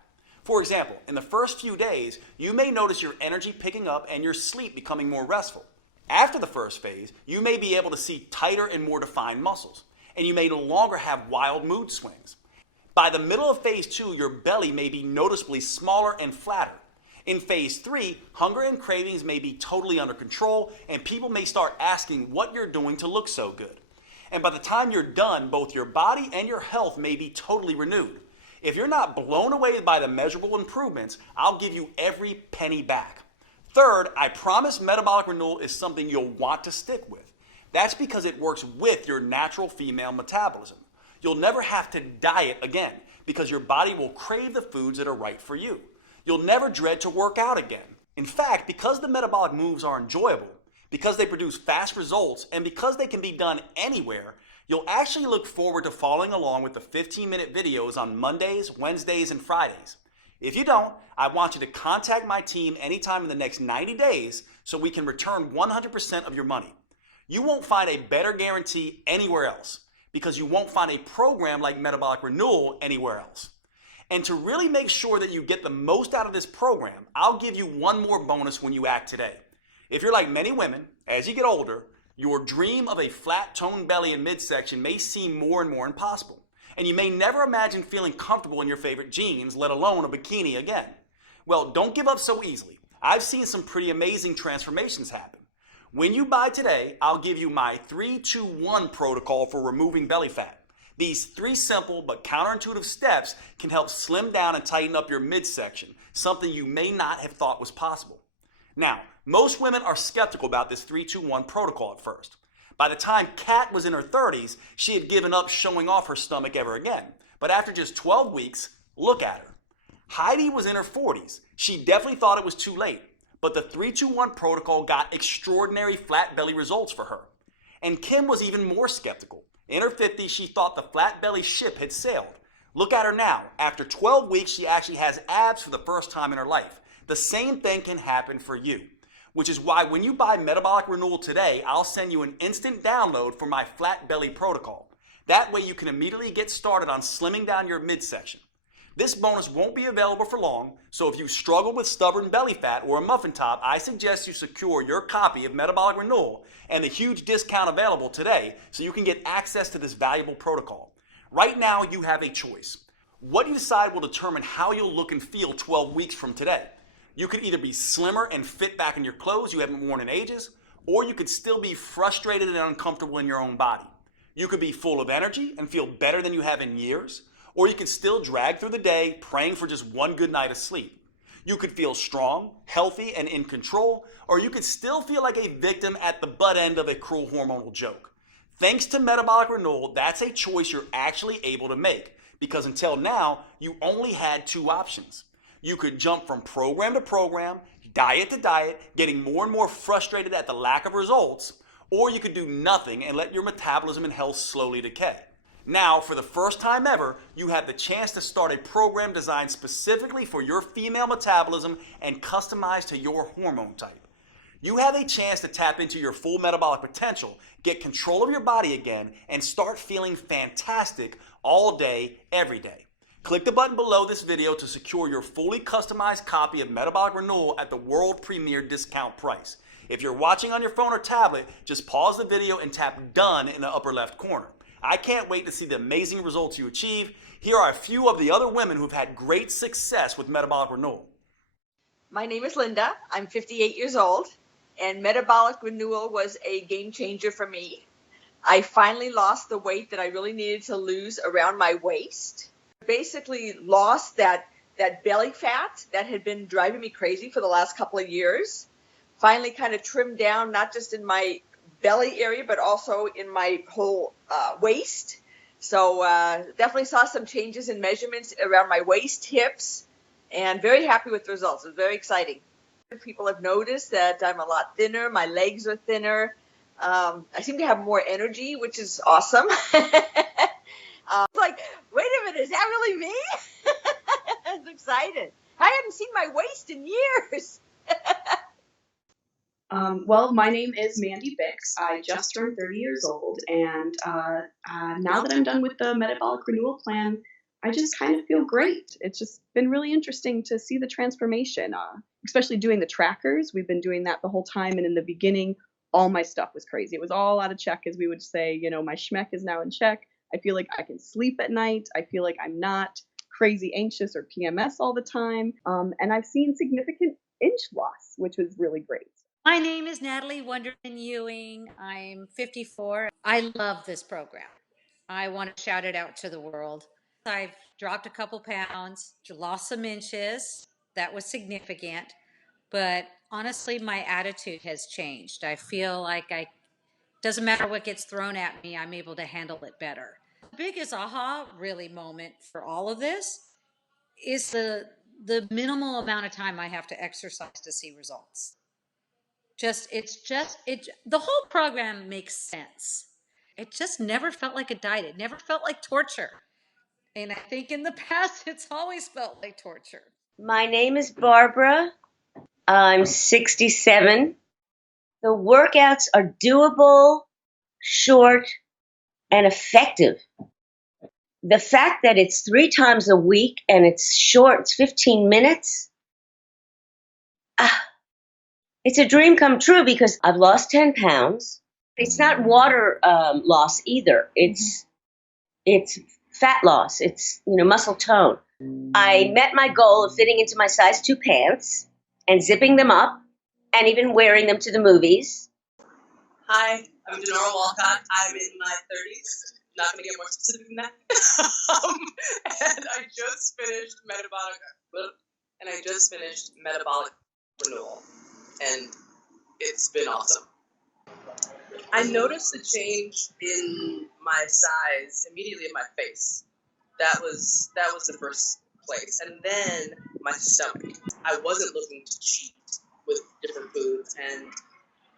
For example, in the first few days, you may notice your energy picking up and your sleep becoming more restful. After the first phase, you may be able to see tighter and more defined muscles, and you may no longer have wild mood swings. By the middle of phase 2, your belly may be noticeably smaller and flatter. In phase 3, hunger and cravings may be totally under control, and people may start asking what you're doing to look so good. And by the time you're done, both your body and your health may be totally renewed. If you're not blown away by the measurable improvements, I'll give you every penny back. Third, I promise Metabolic Renewal is something you'll want to stick with. That's because it works with your natural female metabolism. You'll never have to diet again because your body will crave the foods that are right for you. You'll never dread to work out again. In fact, because the metabolic moves are enjoyable, because they produce fast results, and because they can be done anywhere, you'll actually look forward to following along with the 15-minute videos on Mondays, Wednesdays, and Fridays. If you don't, I want you to contact my team anytime in the next 90 days so we can return 100% of your money. You won't find a better guarantee anywhere else because you won't find a program like Metabolic Renewal anywhere else. And to really make sure that you get the most out of this program, I'll give you one more bonus when you act today. If you're like many women, as you get older, your dream of a flat toned belly and midsection may seem more and more impossible. And you may never imagine feeling comfortable in your favorite jeans, let alone a bikini again. Well, don't give up so easily. I've seen some pretty amazing transformations happen. When you buy today, I'll give you my 3-2-1 protocol for removing belly fat. These 3 simple but counterintuitive steps can help slim down and tighten up your midsection, something you may not have thought was possible. Now, most women are skeptical about this 3-2-1 protocol at first. By the time Kat was in her 30s, she had given up showing off her stomach ever again. But after just 12 weeks, look at her. Heidi was in her 40s. She definitely thought it was too late. But the 3-2-1 protocol got extraordinary flat belly results for her. And Kim was even more skeptical. In her 50s, she thought the flat belly ship had sailed. Look at her now. After 12 weeks, she actually has abs for the first time in her life. The same thing can happen for you. Which is why when you buy Metabolic Renewal today, I'll send you an instant download for my flat belly protocol. That way you can immediately get started on slimming down your midsection. This bonus won't be available for long, so if you struggle with stubborn belly fat or a muffin top, I suggest you secure your copy of Metabolic Renewal and the huge discount available today so you can get access to this valuable protocol. Right now, you have a choice. What you decide will determine how you'll look and feel 12 weeks from today. You could either be slimmer and fit back in your clothes you haven't worn in ages, or you could still be frustrated and uncomfortable in your own body. You could be full of energy and feel better than you have in years, or you could still drag through the day praying for just one good night of sleep. You could feel strong, healthy, and in control, or you could still feel like a victim at the butt end of a cruel hormonal joke. Thanks to Metabolic Renewal, that's a choice you're actually able to make, because until now, you only had 2 options. You could jump from program to program, diet to diet, getting more and more frustrated at the lack of results, or you could do nothing and let your metabolism and health slowly decay. Now, for the first time ever, you have the chance to start a program designed specifically for your female metabolism and customized to your hormone type. You have a chance to tap into your full metabolic potential, get control of your body again, and start feeling fantastic all day, every day. Click the button below this video to secure your fully customized copy of Metabolic Renewal at the world premiere discount price. If you're watching on your phone or tablet, just pause the video and tap done in the upper left corner. I can't wait to see the amazing results you achieve. Here are a few of the other women who've had great success with metabolic renewal. My name is Linda. I'm 58 years old, and metabolic renewal was a game changer for me. I finally lost the weight that I really needed to lose around my waist. Basically lost that belly fat that had been driving me crazy for the last couple of years. Finally kind of trimmed down, not just in my belly area, but also in my whole waist. So definitely saw some changes in measurements around my waist, hips, and very happy with the results. It was very exciting. People have noticed that I'm a lot thinner. My legs are thinner. I seem to have more energy, which is awesome. Like, wait a minute, is that really me? I was excited. I hadn't seen my waist in years. Well, my name is Mandy Bix. I just turned 30 years old, and now that I'm done with the metabolic renewal plan, I just kind of feel great. It's just been really interesting to see the transformation, especially doing the trackers. We've been doing that the whole time, and in the beginning, all my stuff was crazy. It was all out of check, as we would say. You know, my schmeck is now in check. I feel like I can sleep at night. I feel like I'm not crazy anxious or PMS all the time, and I've seen significant inch loss, which was really great. My name is Natalie Wonderman Ewing. I'm 54. I love this program. I want to shout it out to the world. I've dropped a couple pounds, lost some inches. That was significant. But honestly, my attitude has changed. I feel like doesn't matter what gets thrown at me, I'm able to handle it better. The biggest aha really moment for all of this is the minimal amount of time I have to exercise to see results. The whole program makes sense. It just never felt like a diet. It never felt like torture. And I think in the past, it's always felt like torture. My name is Barbara. I'm 67. The workouts are doable, short, and effective. The fact that it's 3 times a week and it's short, it's 15 minutes, it's a dream come true because I've lost 10 pounds. It's not water loss either. It's fat loss. It's, muscle tone. I met my goal of fitting into my size 2 pants and zipping them up and even wearing them to the movies. Hi, I'm Denora Walcott. I'm in my 30s. Not going to get more specific than that. And I just finished metabolic renewal, and it's been awesome. I noticed the change in my size immediately in my face. That was the first place, and then my stomach. I wasn't looking to cheat with different foods, and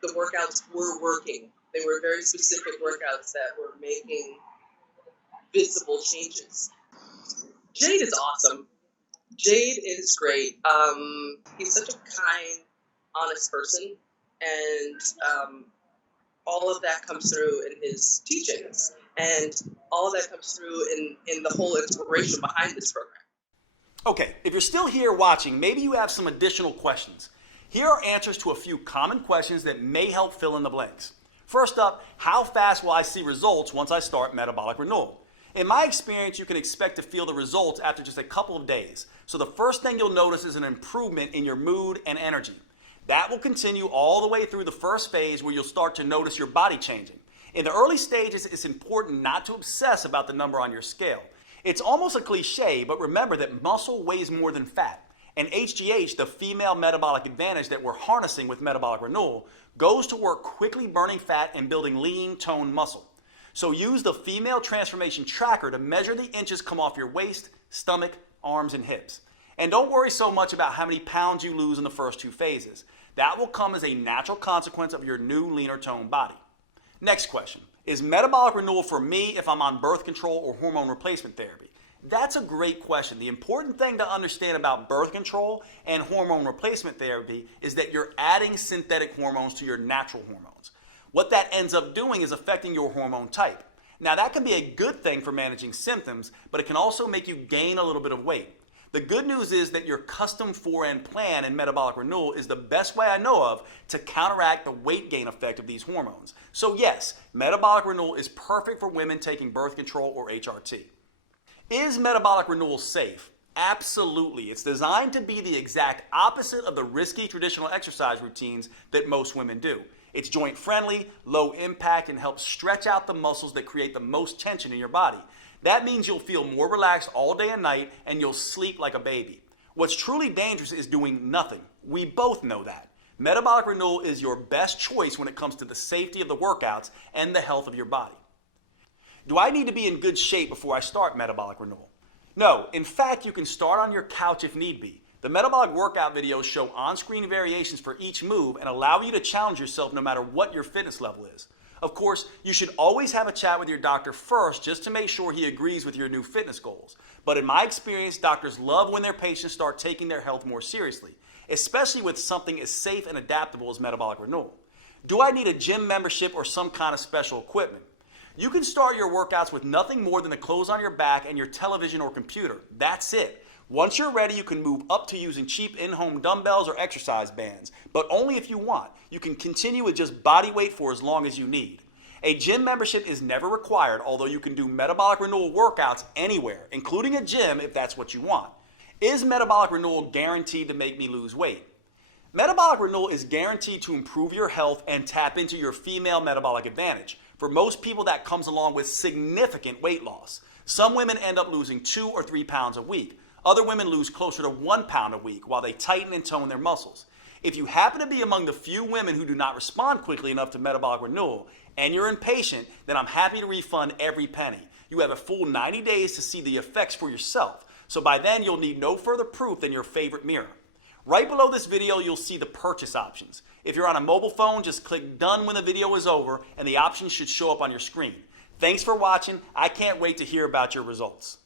the workouts were working. They were very specific workouts that were making visible changes. Jade is awesome. Jade is great. He's such a kind, honest person, and all of that comes through in his teachings, and all of that comes through in the whole inspiration behind this program. Okay, if you're still here watching, maybe you have some additional questions. Here are answers to a few common questions that may help fill in the blanks. First up, how fast will I see results once I start metabolic renewal? In my experience, you can expect to feel the results after just a couple of days. So the first thing you'll notice is an improvement in your mood and energy. That will continue all the way through the first phase where you'll start to notice your body changing. In the early stages, it's important not to obsess about the number on your scale. It's almost a cliche, but remember that muscle weighs more than fat. And HGH, the female metabolic advantage that we're harnessing with metabolic renewal, goes to work quickly burning fat and building lean, toned muscle. So use the female transformation tracker to measure the inches come off your waist, stomach, arms, and hips. And don't worry so much about how many pounds you lose in the first 2 phases. That will come as a natural consequence of your new, leaner toned body. Next question. Is metabolic renewal for me if I'm on birth control or hormone replacement therapy? That's a great question. The important thing to understand about birth control and hormone replacement therapy is that you're adding synthetic hormones to your natural hormones. What that ends up doing is affecting your hormone type. Now that can be a good thing for managing symptoms, but it can also make you gain a little bit of weight. The good news is that your custom 4N plan in Metabolic Renewal is the best way I know of to counteract the weight gain effect of these hormones. So yes, Metabolic Renewal is perfect for women taking birth control or HRT. Is Metabolic Renewal safe? Absolutely. It's designed to be the exact opposite of the risky traditional exercise routines that most women do. It's joint friendly, low impact, and helps stretch out the muscles that create the most tension in your body. That means you'll feel more relaxed all day and night, and you'll sleep like a baby. What's truly dangerous is doing nothing. We both know that. Metabolic Renewal is your best choice when it comes to the safety of the workouts and the health of your body. Do I need to be in good shape before I start Metabolic Renewal? No, in fact, you can start on your couch if need be. The metabolic workout videos show on-screen variations for each move and allow you to challenge yourself no matter what your fitness level is. Of course, you should always have a chat with your doctor first just to make sure he agrees with your new fitness goals. But in my experience, doctors love when their patients start taking their health more seriously, especially with something as safe and adaptable as Metabolic Renewal. Do I need a gym membership or some kind of special equipment? You can start your workouts with nothing more than the clothes on your back and your television or computer. That's it. Once you're ready, you can move up to using cheap in-home dumbbells or exercise bands, but only if you want. You can continue with just body weight for as long as you need. A gym membership is never required, although you can do Metabolic Renewal workouts anywhere, including a gym if that's what you want. Is Metabolic Renewal guaranteed to make me lose weight? Metabolic Renewal is guaranteed to improve your health and tap into your female metabolic advantage. For most people, that comes along with significant weight loss. Some women end up losing 2 or 3 pounds a week. Other women lose closer to 1 pound a week while they tighten and tone their muscles. If you happen to be among the few women who do not respond quickly enough to Metabolic Renewal and you're impatient, then I'm happy to refund every penny. You have a full 90 days to see the effects for yourself, so by then you'll need no further proof than your favorite mirror. Right below this video, you'll see the purchase options. If you're on a mobile phone, just click done when the video is over and the options should show up on your screen. Thanks for watching. I can't wait to hear about your results.